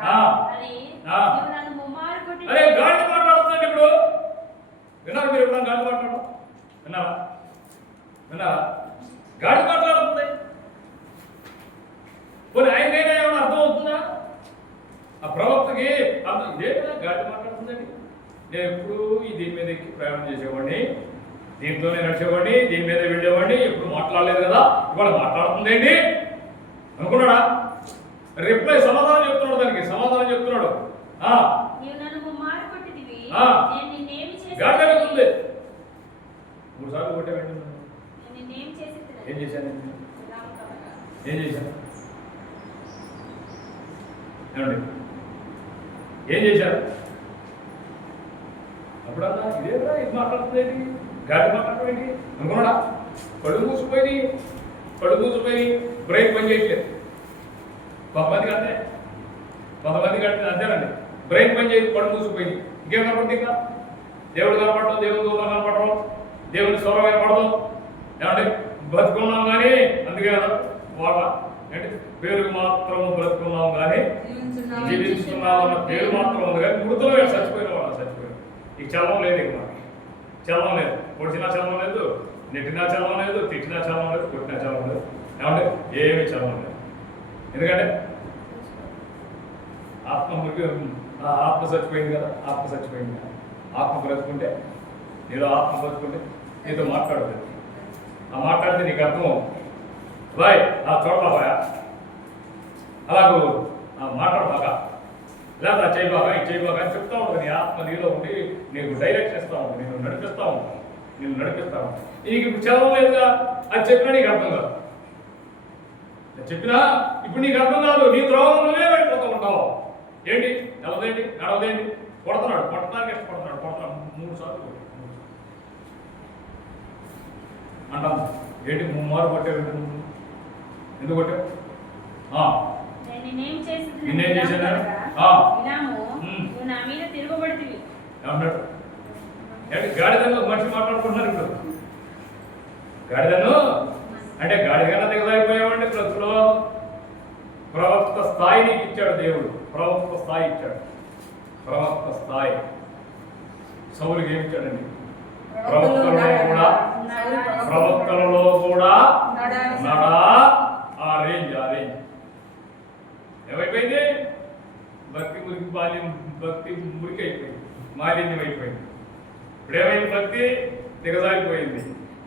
అని నీవు నన్ను ముమ్మారు కొట్టి. గాడిద మాట్లాడుతున్నాడు ఇప్పుడు. విన్నారా మీరు? ఎప్పుడన్నా గాడిద మాట్లాడు విన్నారా? గాడిద మాట్లాడుతుంది. పోనీ ఆయన ఏమైనా అర్థం అవుతుందా? ఆ ప్రవక్తకి అర్థం ఇదే కదా, గాడిద మాట్లాడుతుందండి. నేను ఎప్పుడు దీని మీద ఎక్కి ప్రయాణం చేసేవాడిని, దీంతోనే నడిచేవాడిని, దీని మీద వెళ్ళేవాడిని, ఎప్పుడు మాట్లాడలేదు కదా, ఇవాళ మాట్లాడుతుందేంటి అనుకున్నాడా? రిప్లై సమాధానం చెప్తున్నాడు, దానికి సమాధానం చెప్తున్నాడు. గాడిద ఉంది 3 సార్లు కొట్టేవాడి. ఏం చేశాను ఏమండి? ఏం చేశారు? అప్పుడన్నా ఇదేదా ఇది మాట్లాడుతుంది, గాడి మాట్లాడటం అనుకున్నాడా? కళ్ళు మూసిపోయి బ్రెయిన్ పని చేయట్లేదు. కొంతమందికి అంతేనండి, బ్రెయిన్ పని చేయదు, కళ్ళు మూసిపోయింది. ఇంకేం కనపడుతుంది? ఇంకా దేవుడు కనపడడం, దేవుని దూరం కనపడడం, దేవుని స్వరం కనపడదు. ఏమంటే బతుకున్నాం కానీ, అందుకే కదా వాళ్ళ అంటే పేరు మాత్రం బ్రతుకున్నాం కానీ జీవిస్తున్నాం అన్న పేరు మాత్రం ఉంది కానీ మృతులు చచ్చిపోయిన వాళ్ళు చచ్చిపోయారు. ఇక చలనం లేదు, ఇక మనకి చలనం లేదు. పొడిచినా చలనం లేదు, నెట్టినా చలనం లేదు, తిట్టినా చలనం లేదు, కొట్టినా చలనం లేదు. ఏమంటే ఏమీ చలనం లేదు. ఎందుకంటే ఆత్మ చచ్చిపోయింది కదా, ఆత్మ బ్రతుకుంటే నీలో ఆత్మ బ్రతుకుంటే నీతో మాట్లాడుతుంది. ఆ మాట్లాడితే నీకు అర్థం బాయ్ ఆ చూడబాబాయ్ అలాగూ మాట్లాడబాక లేదా చేయబాక ఇది చేయబాక అని చెప్తా ఉంటుంది. నీ ఆత్మ నీలో ఉండి నీకు డైరెక్ట్ చేస్తూ ఉంటుంది, నేను నడిపిస్తూ ఉంటాను. నీకు ఇప్పుడు చదవం లేదుగా, అది చెప్పినా నీకు అర్థం కాదు. చెప్పినా ఇప్పుడు నీకు అర్థం కాదు, నీ త్రోవలోనే వెళ్ళిపోతూ ఉంటావు. ఏంటి నడవదేంటి కొడతానికి ఇష్టపడుతున్నాడు 3 సార్లు అంటాం. ఏంటి 3 మారు కొట్టావు? ఎందుకు కొట్టావు? నేను నిన్నేం చేసింది నిన్నేం చేశాను? బిలాము నువ్వు నా మీద తిరగబడితివి ఏమన్నాడు? గాడిదను మనిషి మాట్లాడుకుంటున్నారు ఇప్పుడు. గాడిదను అంటే గాడిదగా దిగజారిపోయామండి. ప్రస్తులో ప్రవక్త స్థాయి నీకు ఇచ్చాడు దేవుడు. ప్రవక్త స్థాయి ఇచ్చాడు. ప్రవక్త స్థాయి సౌలుకి ఏమి ఇచ్చాడండి? ప్రవక్తలలో కూడా నడా ఆ రేంజ్ ఏమైపోయింది? భక్తి మురికి మురికి అయిపోయింది, మాలిన్యం అయిపోయింది. ఇప్పుడేమైంది? భక్తి దిగజారిపోయింది.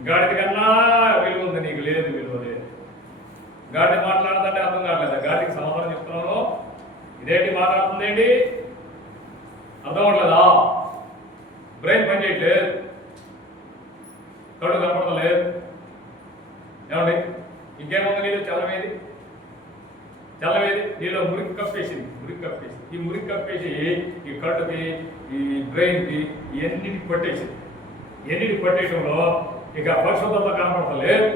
గాడిద కన్నా విలువ ఉంది, నీకు లేదు, విలువ లేదు. గాడిద మాట్లాడుతుంటే అర్థం కావట్లేదా? గాడికి సమాధానం చెప్తున్నాను. ఇదేంటి మాట్లాడుతుంది ఏంటి? అర్థం అవ్వట్లేదా? బ్రెయిన్ పని చేయట్లేదు, కళ్ళు కనపడలేదు. ఏమండి? ఇంకేముంది? నీళ్ళు చల్లవేది నీలో మురికి కప్పేసి ఈ మురికి కప్పేసి ఈ కళ్ళుకి ఈ బ్రెయిన్కి ఎన్నిటికి పట్టేయడంలో ఇక పరిశుద్ధత కనపడతలేదు,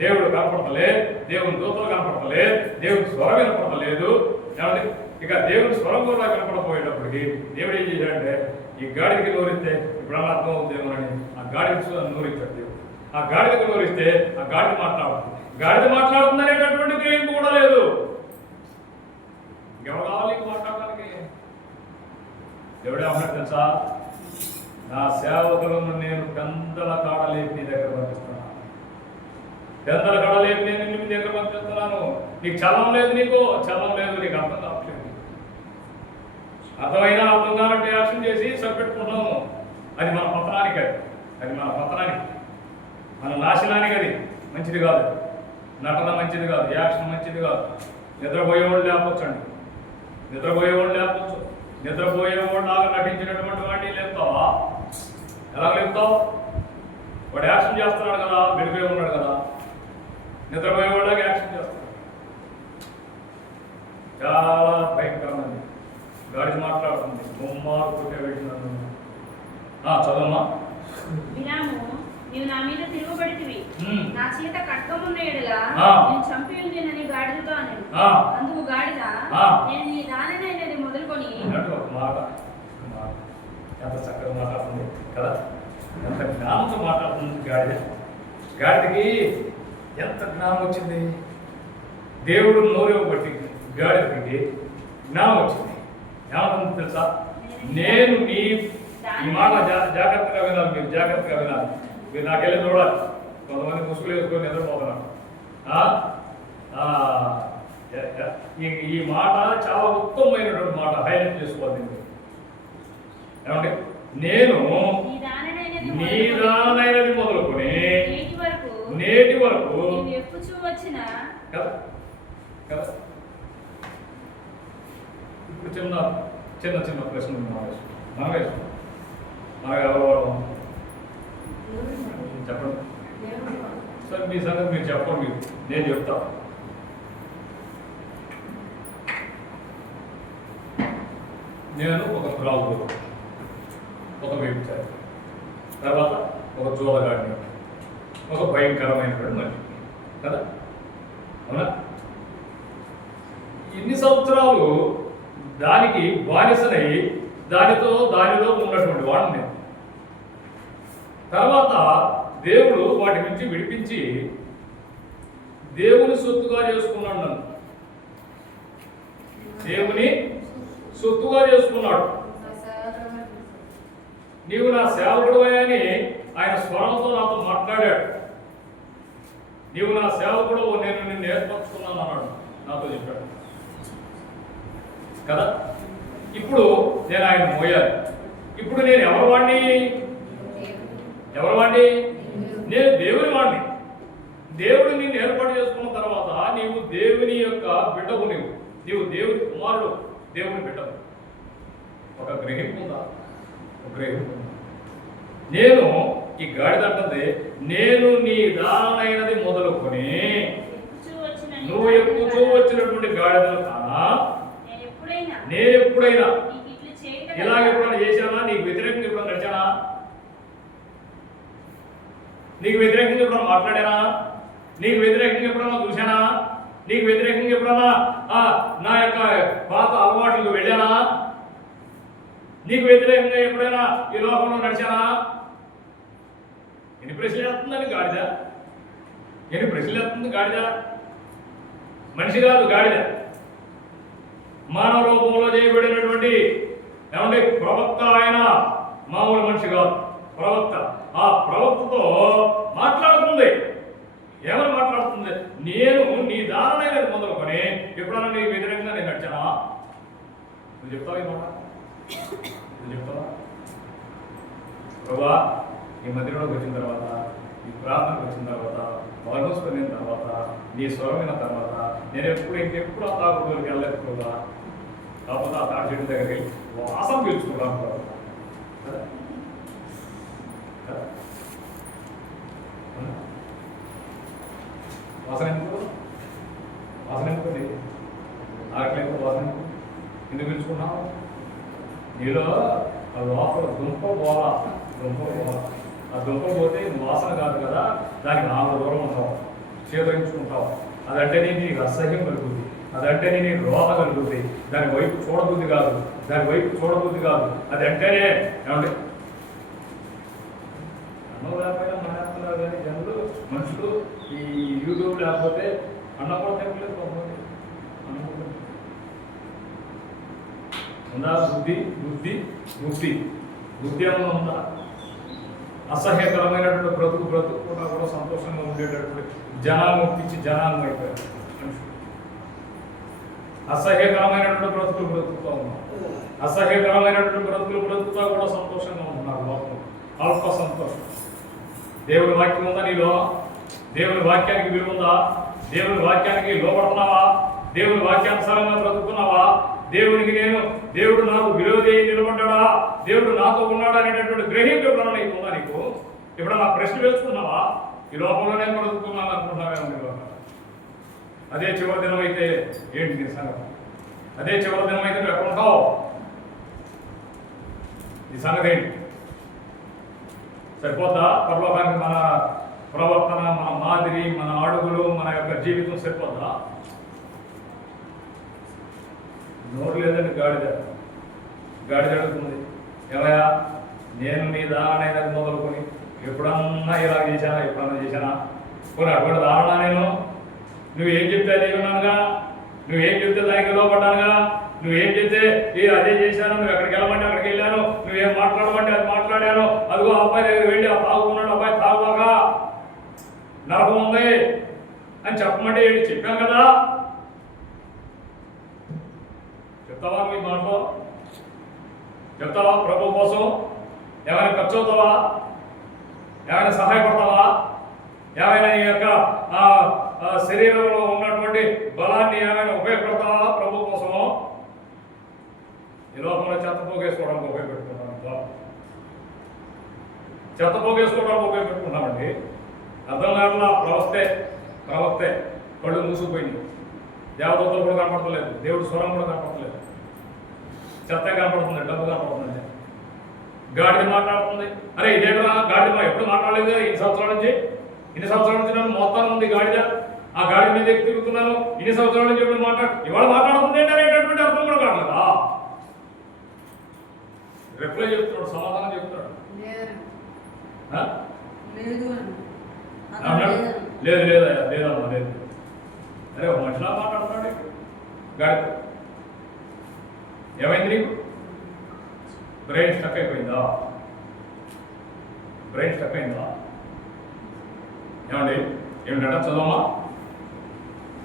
దేవుడు కనపడతలేదు, దేవుని దూతలు కనపడతలేదు, దేవుని స్వరం వినపడతలేదు. ఏమండి? ఇక దేవుని స్వరం కూడా కనపడపోయేటప్పటికి దేవుడు ఏం చేశాడంటే ఈ గాడికి నోరిస్తే ఇప్పుడు అలా అర్థం అవుతుందేమో అని ఆ గాడికి నోరించాడు దేవుడు. ఆ గాడికి నోరిస్తే ఆ గాడిద మాట్లాడుతుంది అనేటటువంటి గ్రహింపు కూడా లేదు. ఎవరు కావాలి మాట్లాడడానికి? దేవుడే అన్నాడు తెలుసా? నా సేవకులను నేను పెందల కాడలేపి నీ దగ్గర పంపిస్తున్నాను. పెందల కాడలేపి నేను నీ దగ్గర పంపిస్తున్నాను. నీకు చలం లేదు, నీకు అర్థం కావట్లేదు. అర్థమైనా అర్థం కావాలంటే యాక్షన్ చేసి సరిపెట్టుకుంటున్నాము. అది మన పతనానికి, మన నాశనానికి. అది మంచిది కాదు. నటన మంచిది కాదు, యాక్షన్ మంచిది కాదు. నిద్రపోయేవాళ్ళు లేకపోవచ్చండి, నిద్రపోయేవాడు లాగా నటించినటువంటి వాడిని లేపుతావా? ఎలా లేపుతావు? వాడు యాక్షన్ చేస్తున్నాడు కదా, వెళ్ళిపోయి ఉన్నాడు కదా, నిద్రపోయేవాళ్ళకి యాక్షన్ చేస్తాడు. చాలా భయంకరమైనది. గాడి మాట్లాడుతుంది, బొమ్మారు కొట్టే పెట్టినాను. చదవమ్మా. నీవు నా మీద తిరుగుబడితివి, నా చేత ఖడ్గమున్న ఎడల నేను చంపి ఉండేనని గాడిదతో అన్నాడు. అందుకు గాడిద నేను నీ దానైనది మొదలుకొని మాట ఎంత చక్కగా మాట్లాడుతుంది కదా, ఎంత జ్ఞానంతో మాట్లాడుతుంది గాడిదకి ఎంత జ్ఞానం వచ్చింది. దేవుడు నోరేవు బట్టి గాడిదకి జ్ఞానం వచ్చింది. జ్ఞానం తెలుసా? నేను ఈ మాట జాగ్రత్తగా వినాలి, మీరు జాగ్రత్తగా వినాలి. మీరు నాకెళ్ళి చూడాలి. కొంతమంది ముసుగులు వేసుకొని నిద్రపోతున్నారు. ఈ మాట చాలా ఉత్తమమైనటువంటి మాట, హైలైట్ చేసుకోవాలి. ఏమంటే నేను నీ దానైనది మొదలుకొని నేటి వరకు కదా కదా. ఇప్పుడు చిన్న ప్రశ్న మనవేసు మనకు ఎవరు చెప్పండి సార్, మీ సంగతి మీరు చెప్పండి, నేను చెప్తా. నేను ఒక త్రాగుడు, ఒక వ్యభిచారి, తర్వాత ఒక జోలగాడిని, ఒక భయంకరమైనటువంటి మనిషి కదా, అవునా? ఇన్ని సంవత్సరాలు దానికి బానిసనై దానిలో ఉన్నటువంటి వాడిని నేను. తర్వాత దేవుడు వాటి నుంచి విడిపించి దేవుని సొత్తుగా చేసుకున్నాడు. నన్ను దేవుని సొత్తుగా చేసుకున్నాడు. నీవు నా సేవకుడు అని ఆయన స్వరంతో నాతో మాట్లాడాడు. నీవు నా సేవకుడు, నేను నిన్ను ఏర్పరచుకున్నాను అన్నాడు, నాతో చెప్పాడు కదా. ఇప్పుడు నేను ఆయన మోయాలి. ఇప్పుడు నేను ఎవరు వాడిని? నేను దేవుని వాడిని. దేవుడు నిన్ను ఏర్పాటు చేసుకున్న తర్వాత నీవు దేవుని యొక్క బిడ్డవు. నీవు దేవుని కుమారుడు, దేవుని బిడ్డవు. ఒక గ్రహింపు ఉందా? నేను ఈ గాడిదంటే నేను నీ దానైనది మొదలుకొని నువ్వు ఎక్కుచూ వచ్చినటువంటి గాడిదలు కానా? నేను ఎప్పుడైనా ఇలాగెప్పుడైనా చేశానా? నీకు వ్యతిరేకంగా ఎప్పుడైనా నడిచానా? నీకు వ్యతిరేకంగా ఎప్పుడైనా మాట్లాడానా? నీకు వ్యతిరేకంగా ఎప్పుడైనా చూశానా? నీకు వ్యతిరేకంగా ఎప్పుడన్నా నా యొక్క పాత అలవాట్లకు వెళ్ళానా? నీకు వ్యతిరేకంగా ఎప్పుడైనా ఈ లోకంలో నడిచానా? ఎన్ని ప్రశ్నలు వేస్తుందని గాడిద, ఎన్ని ప్రశ్నలు వేస్తుంది గాడిద. మనిషి కాదు గాడిద, మానవ రూపంలో చేయబడినటువంటి ఏమంటే ప్రవక్త. ఆయన మామూలు మనిషి కాదు, ప్రవక్త. ఆ ప్రవక్తతో మాట్లాడుతుంది. ఏమని మాట్లాడుతుంది? నేను నీ దారుణైన మొదలుకొని ఎప్పుడన్నా నీకు వ్యతిరేకంగా నేను నడిచానా? నువ్వు చెప్తావా? ఈ మాట నువ్వు చెప్తావా? ప్రభా, ఈ మందిరంలోకి వచ్చిన తర్వాత, ఈ ప్రార్థనకు వచ్చిన తర్వాత, వాల్మోస్ పొందిన తర్వాత, నీ స్వరమైన తర్వాత నేను ఇంకెప్పుడు ఆ తాగుడుకి వెళ్ళలేదు ప్రభా. కాకపోతే ఆ తాడు చెట్టు దగ్గరికి వాసన పీల్చుకున్నాను ప్రభా. వాసన ఎందుకు? వాసన ఎందుకు? ఆకలేదు వాసన ఎందుకు పిలుచుకున్నావు? నీలో ఆ లోపల దుంప పోలా, దుంప పోలా. ఆ దుంప పోతే వాసన కాదు కదా, దానికి నాలుగు దూరం ఉంటావు, చేదరించుకుంటావు. అదంటే నీకు అసహ్యం కలుగుతుంది, అదంటే నీకు రోత కలుగుతుంది. దాని వైపు చూడబుద్ధి కాదు, దాని వైపు చూడబుద్ధి కాదు. అది అంటేనే ఏమంటే అన్నం లేకపోయినా మానేస్తున్నారు కానీ జనులు, మనుషులు ఈ యూట్యూబ్ లేకపోతే అన్నం కూడా తినలేదు. ఉందా బుద్ధి? బుద్ధి బుద్ధి బుద్ధి ఏమన్నా ఉందా? అసహ్యకరమైనటువంటి బ్రతుకు కూడా సంతోషంగా ఉండేటటువంటి జనాలు పిచ్చి జనాలు అయిపోయారు. అసహ్యకరమైనటువంటి బ్రతుకుతా ఉన్నాం, అసహ్యకరమైనటువంటి బ్రతుకుతా కూడా సంతోషంగా ఉంటున్నారు లోపల. అల్ప సంతోషం. దేవుని వాక్యం ఉందా నీలో? దేవుని వాక్యానికి విలువ ఉందా? దేవుని వాక్యానికి లోపడుతున్నావా? దేవుని వాక్యానుసారంగా బ్రతుకుతున్నావా? దేవుడు నాకు విరోధి నిలబడ్డా, దేవుడు నాతో ఉన్నాడా అనేటటువంటి గ్రహింపు ఎప్పుడన్నా నీకు ఉందా? నీకు ఎప్పుడన్నా ప్రశ్న వేసుకున్నావా? ఈ లోపంలోనే బ్రతుకుతున్నాను అనుకుంటున్నావే. అదే చివరి దినం అయితే ఏంటి నీ సంగతి? అదే చివరి దినం అయితే నువ్వు ఎక్కడ ఉంటావు? ఈ సంగతి ఏంటి? సరిపోతా? పరలోకానికి మన ప్రవర్తన, మన మాదిరి, మన అడుగులు, మన యొక్క జీవితం సరిపోతా? నోరు లేదండి గాడిద అడుగుతుంది. ఎవయా నేను నీ దారుణైన మొదలుకొని ఎప్పుడన్నా ఇలా చేశానా? కొన్ని అటువంటి దారుణ నేను నువ్వేం చెప్తే అదే ఉన్నానుగా, నువ్వేం చెప్తే దానికి లోపడ్డానుగా, నువ్వేం చెప్తే అదే చేశాను, నువ్వు ఎక్కడికి వెళ్ళమంటే అక్కడికి వెళ్ళాను, నువ్వేం మాట్లాడమంటే అది మాట్లాడాను. అదిగో అబ్బాయి దగ్గర వెళ్ళి ఆ తాగుకున్నాడు, అబ్బాయి తాగుబాగా నరకం ఉంది అని చెప్పమంటే ఏంటి చెప్పాను కదా. చెప్తావా? మీ మాటలో చెప్తావా? ప్రభు కోసం ఏమైనా ఖర్చు అవుతావా? ఏమైనా సహాయపడతావా? ఏమైనా ఈ యొక్క శరీరంలో ఉన్నటువంటి బలాన్ని ఏమైనా ఉపయోగపడతావా ప్రభు కోసము? ఈ లోపల చెత్త పోగేసుకోవడానికి ఉపయోగపెట్టుకుంటాం, చెత్త పోగేసుకోవడానికి ఉపయోగపెట్టుకుంటామండి. అర్థం కాకుండా ప్రవక్తే కళ్ళు మూసుకుపోయింది. దేవదూతలు కూడా కనపడతలేదు, దేవుడు స్వరం కూడా కనపడతలేదు, చెత్త కనపడుతుంది, డబ్బు కనపడుతుంది, గాడిద మాట్లాడుతుంది. అరే ఇదేనా గాడిద? ఎప్పుడు మాట్లాడలేదు ఇన్ని సంవత్సరాల నుంచి నన్ను మొత్తం ఉంది గాడిద. ఆ గాడిద మీద తిరుగుతున్నాను ఇన్ని సంవత్సరాల నుంచి ఎప్పుడు ఇవాళ మాట్లాడుతుంది అనేటటువంటి అర్థం కూడా కావట్లేదా? రిప్లై చెప్తున్నాడు, సమాధానం చెప్తున్నాడు. లేదమ్మా లేదు. అరే ఒక మనిషిలా మాట్లాడుతున్నాడు గాడిద. ఏమైంది నీకు? బ్రెయిన్ స్టక్ అయిపోయిందా? ఏమండి ఏమిటంట? చదవమ్మా.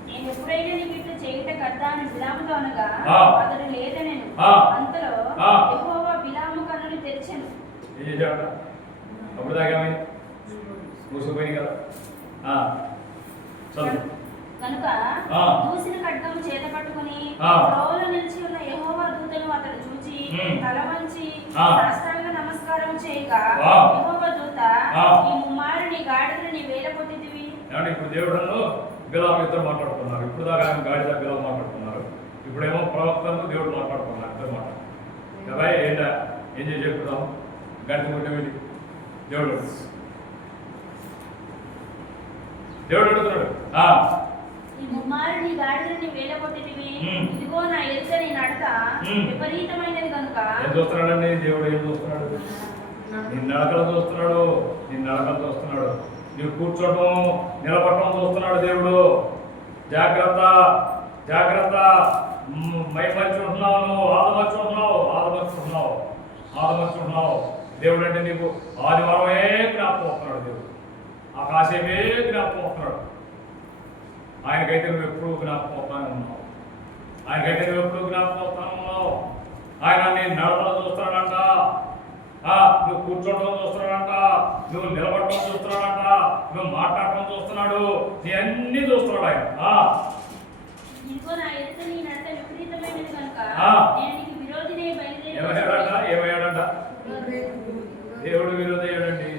నేను ఎప్పుడైనా నీకు ఇట్లా చేయట కర్త అని బిలాముతో అనగా అతడు లేదనెను. అంతలో యెహోవా బిలాము కన్నులు తెరిచెను. ఏం చేశాడట? అప్పుడు దాకా ఏమైంది? మూసుకుపోయింది కదా. చదువు. కనుక దూసిన ఖడ్గము చేత పట్టుకుని త్రోవలో నిలిచి ఉన్న యెహోవా దూతను అతడు చూచి తల వంచి సాష్టాంగ నమస్కారం చేయగా యెహోవా దూత, ఈ ముమ్మారుని గాడిదను నీ వేల కొట్టిదివి. ఇప్పుడు దేవుడు బిలాము ఇద్దరు మాట్లాడుతున్నారు. ఇప్పుడు దాకా ఆయన గాడిద బిలాము మాట్లాడుతున్నారు. ఇప్పుడేమో ప్రవక్తను దేవుడు మాట్లాడుతున్నారు. ఇద్దరు మాట్లాడుతున్నారు కదా. ఏంటా ఏం చేసి చెప్పుదాం? గంట కొట్టే వెళ్ళి దేవుడు అడుగుతున్నాడు. ఈ ముమ్మారుని వేలగొట్టితివి. మ్మ్. ఇదిగో నా ఎదుట నీ నడత మ్మ్. విపరీతమైనది కనుక ఏం చూస్తున్నాడండి దేవుడు? ఏం చూస్తున్నాడు? నీ నడకలు చూస్తున్నాడు, నీ నడకలు చూస్తున్నాడు. నువ్వు కూర్చోవడం నిలబడటం చూస్తున్నాడు దేవుడు. జాగ్రత్త జాగ్రత్త, మైమర్చి ఉంటున్నావు, నువ్వు ఆదమర్చుకుంటున్నావు. దేవుడు అంటే నీకు ఆదివారమే జ్ఞాపకం వస్తున్నాడు. దేవుడు ఆకాశమే జ్ఞాపకం వస్తున్నాడు. ఆయనకైతే నువ్వు ఎప్పుడు జ్ఞాపకం వస్తానే ఉన్నావు. ఆయన నీ నడపడం చూస్తున్నాడంట, నువ్వు కూర్చోవడం చూస్తున్నాడంట, నువ్వు నిలబడటం చూస్తున్నాడంట, నువ్వు మాట్లాడటం చూస్తున్నాడు, నీ అన్ని చూస్తున్నాడు ఆయన. ఇదిగో నా ఎదుట నీ నడత విపరీతమైనది కనుక ఆ. నేను నీకు విరోధినే ఏమయ్యాడంట? దేవుడు విరోధయ్యాడండి.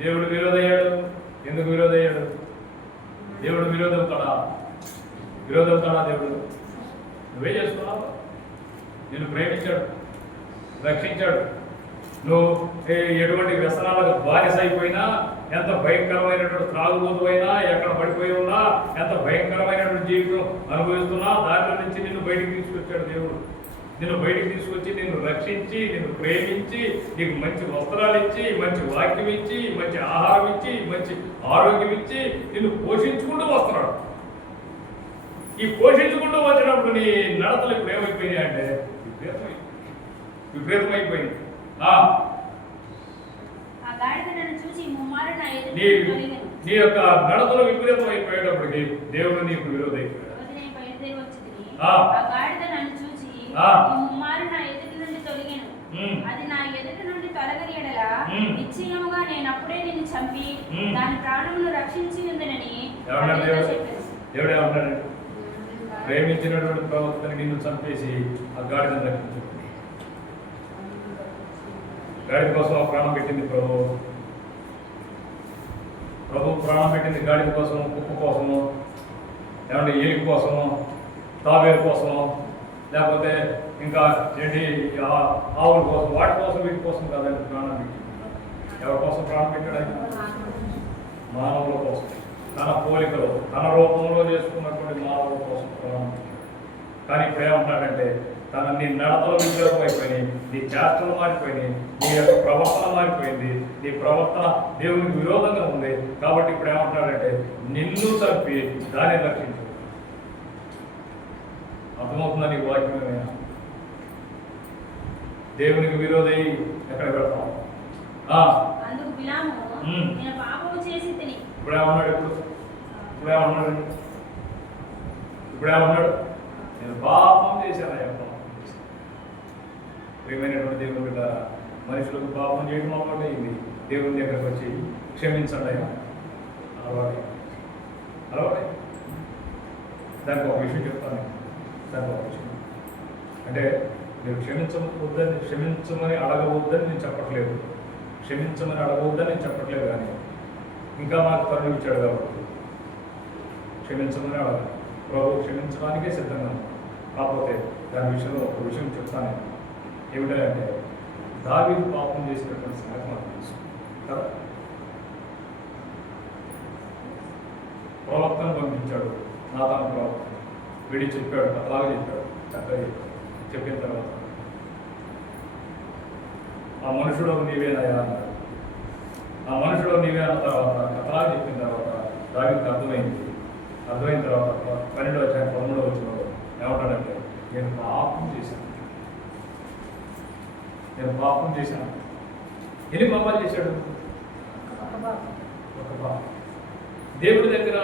దేవుడు విరోధయ్యాడు. ఎందుకు విరోధయ్యాడు? దేవుడు విరోధవుతాడా? దేవుడు నువ్వే చేసుకున్నావు. నిన్ను ప్రేమించాడు, రక్షించాడు. నువ్వు ఎటువంటి వ్యసనాలకు బానిస అయిపోయినా, ఎంత భయంకరమైనటువంటి త్రాగుబోతు అయినా, ఎక్కడ పడిపోయి ఉన్నా, ఎంత భయంకరమైనటువంటి జీవితం అనుభవిస్తున్నా, దాంట్లో నుంచి నిన్ను బయటికి తీసుకొచ్చాడు దేవుడు. నిన్ను బయటికి తీసుకొచ్చి నిన్ను రక్షించి, నిన్ను ప్రేమించి, నీకు మంచి వస్త్రాలు ఇచ్చి, మంచి వాక్యం ఇచ్చి, మంచి ఆహారం ఇచ్చి, మంచి ఆరోగ్యం ఇచ్చి, నిన్ను పోషించుకుంటూ వస్తున్నాడు. ఈ పోషించుకుంటూ వచ్చినప్పుడు నీ నడతలు ఇప్పుడు ఏమైపోయినాయి అంటే విపరీతమైపోయింది. నీ యొక్క నడతలు విపరీతం అయిపోయేటప్పటికి దేవుడు నీకు విరోధం అయిపోయాడు. అది నా ఎదుట నుండి తొలగని ఎడల నిశ్చయముగా నేను అప్పుడే నిన్ను చంపి దాని ప్రాణమును రక్షించి ఉందనని దేవుడు ఏమంటాడు? ప్రేమించినటువంటి ప్రవక్తని నిన్ను చంపేసి ఆ గాడిదను రక్షించాడు. గాడిద కోసం ఆ ప్రాణం పెట్టింది ప్రభు ప్రాణం పెట్టింది గాడిద కోసం, కుక్క కోసము, ఏమంటే ఏలి కోసము, తాబేలు కోసము, లేకపోతే ఇంకా ఏంటి ఆవుల కోసం, వాటి కోసం, వీటి కోసం కాదండి ప్రాణం పెట్టింది. ఎవరి కోసం ప్రాణం పెట్టాడు ఆయన? మానవుల కోసం, తన పోలికలో, తన రూపంలో చేసుకున్నటువంటి మానవుల కోసం ప్రాణం పెట్టాడు. కానీ ఇప్పుడు ఏమంటాడంటే నీ నడతలు విపరీతం అయిపోయినాయి, నీ చేష్టలు మారిపోయినాయి, నీ యొక్క ప్రవర్తన మారిపోయింది, నీ ప్రవర్తన దేవునికి విరోధంగా ఉంది. కాబట్టి ఇప్పుడు ఏమంటాడంటే నిన్ను చంపి దాన్ని రక్షించు. అర్థమవుతుందా నీకు వాక్యమే? దేవునికి విరోధి ఎక్కడ పెడతాం? ఇప్పుడేమన్నాడు? నేను పాపం చేశాను. ప్రియమైనటువంటి దేవుని బిడ్డ, మనుషులకు పాపం చేయడం అలవాటు అయింది. దేవుని దగ్గరకు వచ్చి క్షమించండి ఆయన అలవాటు. దానికి ఒక విషయం చెప్తాను. అంటే మీరు క్షమించమని అడగవద్దని నేను చెప్పట్లేదు, కానీ ఇంకా నాకు తరుణం ఇచ్చాడు కాబట్టి క్షమించమని అడగాలి. ప్రభు క్షమించడానికే సిద్ధంగా. కాకపోతే దాని విషయంలో ఒక విషయం చెప్తాను. ఏమిటంటే దావీదు పాపం చేసినటువంటి సంగతి మనకు తెలుసు కదా. ప్రవక్తను పంపించాడు, నాతాను ప్రవక్త వీడి చెప్పాడు, అలాగే చెప్పాడు, చక్కగా చెప్పిన తర్వాత ఆ మనుషుడు నీవేనయా అన్నాడు. ఆ మనుషుడు నీవే అన్న తర్వాత కథలాగా చెప్పిన తర్వాత దావీదుకు అర్థమైన తర్వాత 12వ అధ్యాయం 13వ వచనంలో ఏమంటాడంటే నేను పాపం చేశాను. ఎన్ని పాపాలు చేశాడు? ఒక పాపం. దేవుడి దగ్గర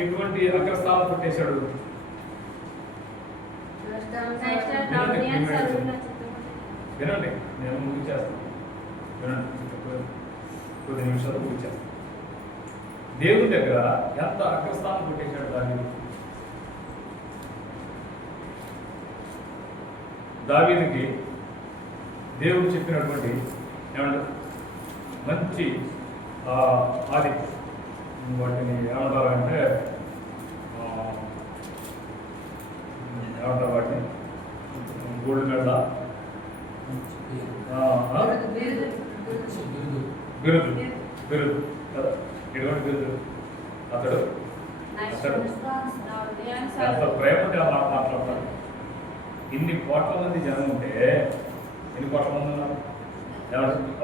ఎటువంటి అగ్రస్థానం పెట్టేశాడు? వినండి, నేను ముగించేస్తాను. కొద్ది నిమిషాలు ముగించేస్తాను. దేవుడి దగ్గర ఎంత అగ్రస్థానం పెట్టేశాడు దావీదుకి దేవుడు చెప్పినటువంటి ఏమంటారు మంచి ఆది వాటిని ఏమంటారంటే ఏమంటారు వాటిని గోల్డ్ మెడల్ బిరుదు కదా, ఎటువంటి బిరుదు? అతడు అసలు ఎంత ప్రేమ ఉంటే ఆ మాట మాట్లాడతారు. ఇన్ని కోట్ల మంది జనం ఉంటే ఎన్ని కోట్ల మంది ఉన్నారు?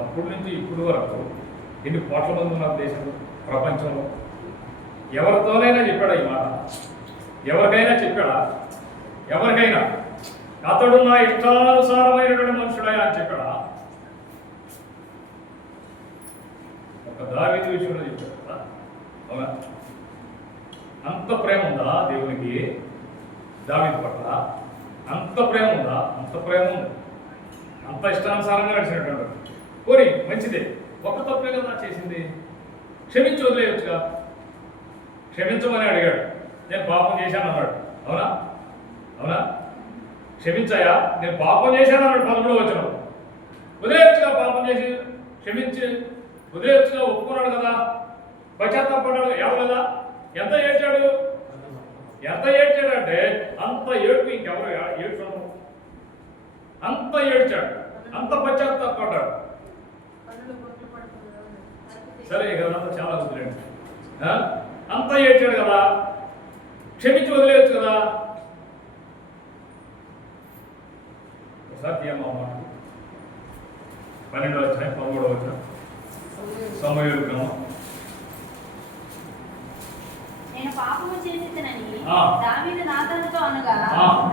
అప్పటి నుంచి ఇప్పుడు వరకు ఎన్ని కోట్ల మంది ఉన్నారు దేశంలో, ప్రపంచంలో? ఎవరితోనైనా చెప్పాడా ఈ మాట? ఎవరికైనా చెప్పాడా? ఎవరికైనా అతడు నా ఇష్టానుసారమైనటువంటి మనుషుడా అని చెప్పాడా? ఒక దావీదు విషయంలో చెప్పాడు కదా, అవునా? అంత ప్రేమ ఉందా దేవునికి దావీదు పట్ల? అంత ప్రేమ ఉందా? అంత ప్రేమ ఉంది. అంత ఇష్టానుసారంగా నడిచినట్టు పోనీ మంచిదే, ఒక తప్పే కదా చేసింది, క్షమించి వదిలేయచ్చుగా. క్షమించమని అడిగాడు, నేను పాపం చేశాను అన్నాడు, అవునా? అవునా? క్షమించాయా, నేను పాపం చేశాను అన్నాడు 13వ వచనం. వదిలేయచ్చుగా, పాపం చేసి క్షమించి వదిలేయచ్చుగా, ఒప్పుకున్నాడు కదా, పశ్చాత్తాపడ్డాడు, ఏడవలేదా? ఎంత ఏడ్చాడు? ఎంత ఏడ్చాడంటే అంత ఏడుపు ఇంకెవరు ఏడ్చాడు, అంత ఏడ్చాడు, అంత పశ్చాత్తాపడ్డాడు. సరే ఇక అంతా చాలా వదిలేండి, అంత ఏడ్చాడు కదా, క్షమించి వదిలేయచ్చు కదా. ఒకసారి తీయమ్మా మాట 12వ అధ్యాయం 13వ వచనం. సమూయేలు గ్రంథం. నేను పాపము చేసేదనని దావీదు నాతానుతో అనగా,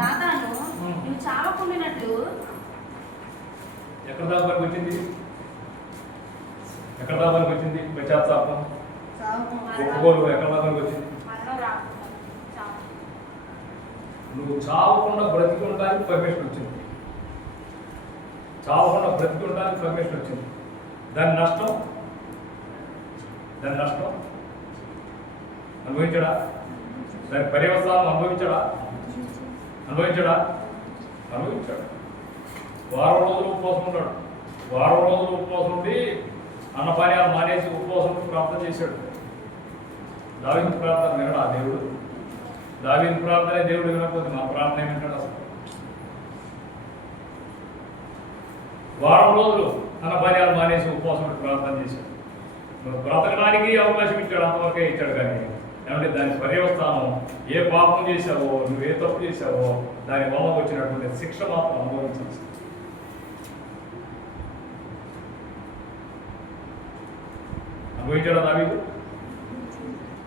నాతాను నువ్వు చావకుండానట్లు. ఎక్కడ దాకా వచ్చింది? ఎక్కడ దాకా వచ్చింది? పశ్చాత్తాపం, ఒప్పుకోలు ఎక్కడ దాకా వచ్చింది? నువ్వు చావకుండా బ్రతికుంటానికి పర్మిషన్ వచ్చింది. చావకుండా బ్రతికుంటానికి పర్మిషన్ వచ్చింది. దాని నష్టం అనుభవించడా? దాని పర్యవసానం అనుభవించాడా? అనుభవించాడు. వారం రోజులు ఉపవాసం ఉన్నాడు. వారం రోజులు ఉపవాసం ఉండి అన్నపానీయాలు మానేసి ఉపవాసం ప్రార్థన చేశాడు. దావీదు ప్రార్థన వినడా దేవుడు? దావీదు ప్రార్థనే దేవుడు వినకపోతే మా ప్రార్థన ఏమింటాడు అసలు? వారం రోజులు అన్నపానీయాలు మానేసి ఉపవాసం ప్రార్థన చేశాడు. నువ్వు బ్రతకడానికి అవకాశం ఇచ్చాడు, అంతవరకే ఇచ్చాడు. కానీ ఏమంటే దాని పర్యవస్థానం, ఏ పాపం చేశావో, నువ్వు ఏ తప్పు చేశావో దాని వల్ల వచ్చినటువంటి శిక్ష మాత్రం అనుభవించాల్సి. అనుభవించాడా దావీదు?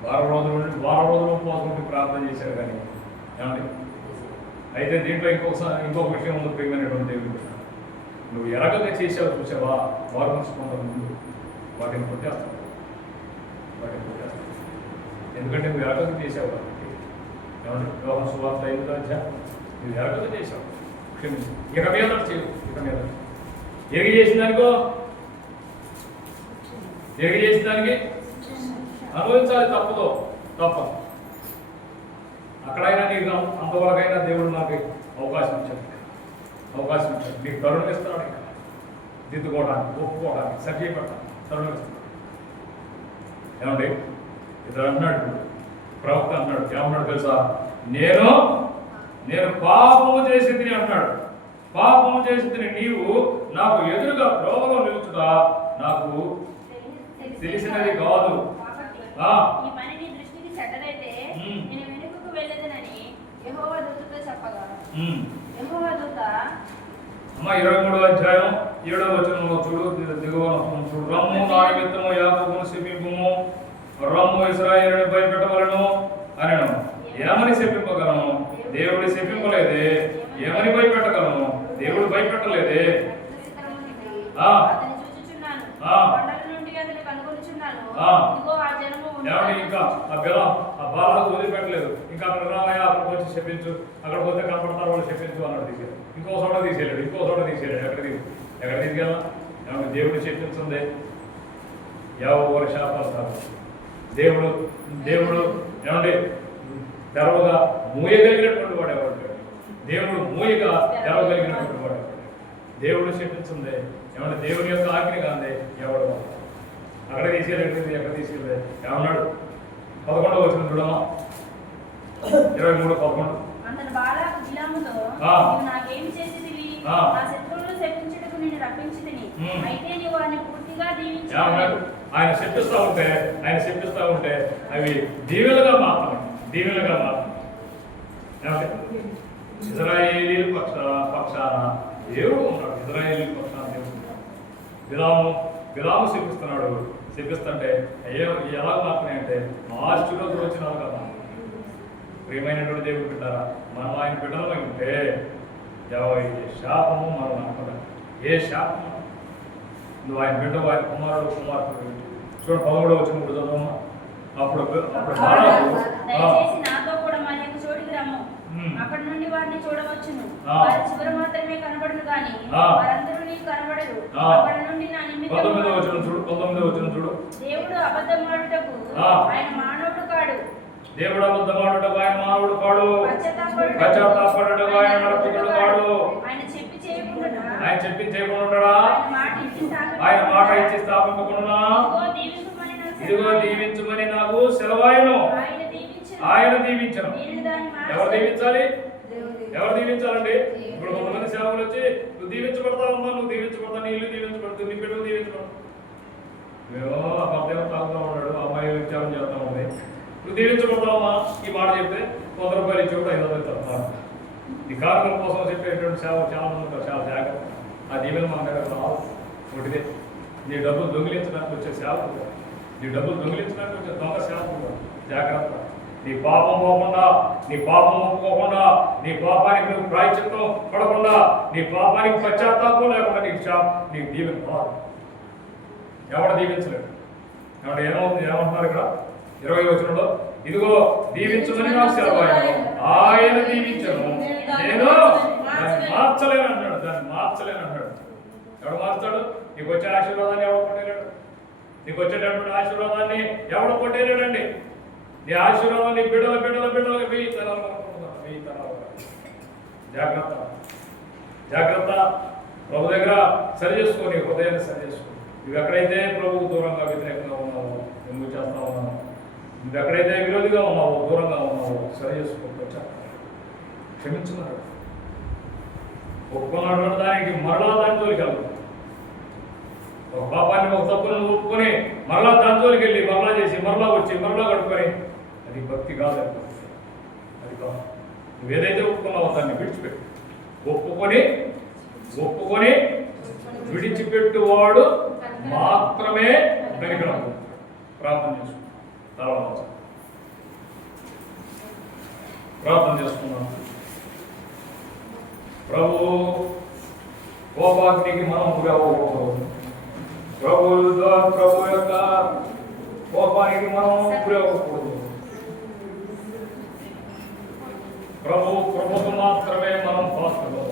వారం రోజులు ఉపవాసం ఉండి ప్రార్థన చేశాడు. కానీ ఏమండి అయితే దీంట్లో ఇంకొక విషయం ఉంది ప్రియమైనటువంటి దేవుడు. నువ్వు ఎరగగా చేసావు చూసావా, వారు మనసుకుంటావు ముందు వాటిని కొట్టేస్తావు. ఎందుకంటే నువ్వు ఎరగగా చేసావు కాబట్టి. ఏమంటే యోహాను సువార్త 5వ అధ్యాయం, నువ్వు ఎరగగా చేసావు, క్షమించు. ఇక మీద చేయవు. ఇక మీద ఎరిగి చేసిన దానికి అనుభవించాలి. తప్పదు. అక్కడైనా నీకు అంతవరకైనా దేవుడు నాకు అవకాశం ఇచ్చాడు. నీకు తరుణం ఇస్తున్నాడు, ఇంకా దిద్దుకోవడానికి, ఒప్పుకోవడానికి, సరిచేయబడటానికి తరుణం ఇస్తున్నాడు. ఏమండి ఇతడు అన్నాడు, ప్రవక్త అన్నాడు, ఏమన్నాడు తెలుసా? నేను పాపము చేసింది అన్నాడు. పాపము చేసింది నీవు నాకు ఎదురుగా ప్రోగలో నిలుచుగా నాకు తెలిసినది కాదు. ఈ పని నీ దృష్టికి చెడ్డదైతే నేను వెనుకకు వెళ్ళేదనని యెహోవా దూతతో చెప్పగా, యెహోవా దూత 23వ అధ్యాయం 7వ వచనంలో చూడు, దిగువ చూడు. రమ్ము నా నిమిత్తము యాకోబును శపింపుము, రమ్ము ఇశ్రాయేలును భయపెట్టవలను అనెను. ఏమని శపింపగలను? దేవుడు శపింపలేదే. ఏమని భయపెట్టగలను? దేవుడు భయపెట్టలేదే. ఇంకా ఆ బాలకు వదిలిపెట్టలేదు. ఇంకా అక్కడ రామయ్య, అక్కడికి వచ్చి చెప్పించు, అక్కడ పోతే కనపడతారు వాళ్ళు చెప్పించు అన్నాడు. తీసేది ఇంకో చోట తీసేయలేడు. ఎక్కడ తీసుకెళ్ళా? ఏమన్నా దేవుడు చెప్పించింది ఎవరు శాపడతారు? దేవుడు ఏమంటే తెరవగా మూయగలిగినటువంటి వాడు ఎవరు? దేవుడు మూయగా తెరవగలిగినటువంటి వాడు ఎవరు? దేవుడు చెప్పించింది ఏమంటే దేవుని యొక్క ఆజ్ఞ కాందే ఎవడు? అక్కడ తీసేయలేదు. ఎక్కడ తీసేయలేదు? ఏమన్నాడు? 11వ వచనం చూడమా, 23:11. అంతను బాలాకు బిలాముతో, నాకేమి చేసేదివి? నా శత్రువులను శపించుటకు నిన్ను రప్పించితిని. అయితే నీవు వారిని పూర్తిగా దీవించు. ఆయన శపిస్తా ఉంటే అవి దీవెనగా మాత్రమే. దీవెనగా మారుతుంది. ఇజ్రాయేలీల పక్షాన దేవుడు ఉన్నాడు. ఇజ్రాయేలీల పక్షాన దేవుడు ఉన్నాడు. బిలాము శిపిస్తున్నాడు. శిపిస్తుంటే ఎలా మారుతున్నాయి అంటే ఆశీర్వాదం వచ్చినారు కదా. ప్రియమైనటువంటి దేవుడు బిడ్డారా, మనం ఆయన బిడ్డలమై ఉంటే ఏ శాపము మనం అనుకోలేదు. ఏ శాపము నువ్వు ఆయన బిడ్డ, ఆయన కుమారుడు చూడ 13వ వచనం చదవమ్మా. అప్పుడు దయచేసి నాతో కూడా మరియకు చోటికి రమ్ము, అక్కడ నుండి వారిని చూడవచ్చును. వారి చివర మాత్రమే కనబడును గాని వారందరూ నీకు కనబడరు. అక్కడ నుండి నా నిమిత్తం 19వ వచనం చూడు. దేవుడు అబద్ధమాడుటకు ఆయన మానవుడు కాడు. దేవుడు అబద్ధమాడుటకు ఆయన మానవుడు కాడు. పశ్చాత్తాపడుటకు ఆయన నరపుత్రుడు కాడు. ఆయన చెప్పి చేయకుండా ఆయన మాట ఇచ్చి స్థాపింపకుండా ఇదిగో దీవించుమని నాకు సెలవాయను. ఆయన దీవించను. ఎవరు దీవించాలి? ఎవరు దీవించాలండి? ఇప్పుడు కొంతమంది సేవకులు వచ్చి నువ్వు దీవించబడతావమ్మా, నువ్వు దీవించబడతా, నీ ఇల్లు దీవించబడుతుంది, నీ బిడ్డలు దీవించబడతావు. మేము భర్త తాగుతూ ఉన్నాడు, అమ్మాయి విచారం చేస్తా ఉంది, నువ్వు దీవించబడతావమ్మా. ఈ మాట చెప్తే 100 రూపాయలు ఇచ్చి కూడా 500 ఇస్తాను. ఈ కార్మికుల కోసం చెప్పేటువంటి సేవ చాలా మంది చాలా జాగ్రత్త. ఆ దీవెన మన దగ్గర రావు. ఒకటిదే, నీ డబ్బులు దొంగిలించడానికి వచ్చే సేవకు, నీ డబ్బులు దొంగిలించడానికి వచ్చే దొంగ సేవకు జాగ్రత్త. నీ పాపం పోకుండా, నీ పాపం ఒప్పుకోకుండా, నీ పాపానికి నువ్వు ప్రాయశ్చిత్తం పడకుండా, నీ పాపానికి పశ్చాత్తాపం లేకుండా నీకు దీవెన రాదు. ఎవడు దీవించలేదు. కాబట్టి ఏమంటున్నారు ఇక్కడ 20వ వచనంలో, ఇదిగో దీవించమని నాకు సెలవాయను, ఆయన దీవించను, నేను దాన్ని మార్చలేను అంటాడు. దాన్ని మార్చలేను అంటాడు. ఎవడు మార్చాడు? నీకు వచ్చే ఆశీర్వాదాన్ని ఎవడు కొట్టేలేడు. నీకు వచ్చేటటువంటి ఆశీర్వాదాన్ని ఎవడు కొట్టేలేడండి. నీ ఆశీర్వాదం నీ బిడ్డల వెయ్యి తరాలు. జాగ్రత్త, జాగ్రత్త. ప్రభు దగ్గర సరి చేసుకో, నీ హృదయాన్ని సరి చేసుకో. నువ్వు ఎక్కడైతే ప్రభువుకు దూరంగా వ్యతిరేకంగా ఉన్నావో, నువ్వు చేస్తా ఉన్నావు, నువ్వు ఎక్కడైతే విరోధిగా ఉన్నావో, దూరంగా ఉన్నావో సరి చేసుకోవచ్చు. క్షమించున్నాడు. ఒప్పుకున్నటువంటి దానికి మరలా దాని జోలికి వెళ్తాం. ఒక పాపాన్ని, ఒక తప్పులను ఒప్పుకొని మరలా దాని జోలికి వెళ్ళి మరలా చేసి మరలా వచ్చి మరలా కడుక్కొని, అది భక్తి కాదు. అది కాదు. నువ్వు ఏదైతే ఒప్పుకున్నావో దాన్ని విడిచిపెట్టు. ఒప్పుకొని విడిచిపెట్టువాడు మాత్రమే వెనుకరాడు. ప్రార్థన చేసుకుంటాం. తర్వాత ప్రార్థన చేసుకున్నాం. ప్రభు కోపాగ్నికి మనం గురి అవ్వకూడదు. ప్రభు యొక్క కోపానికి మనం గురి అవ్వకూడదు. ప్రభు కృపకు మాత్రమే మనం పాత్రలు.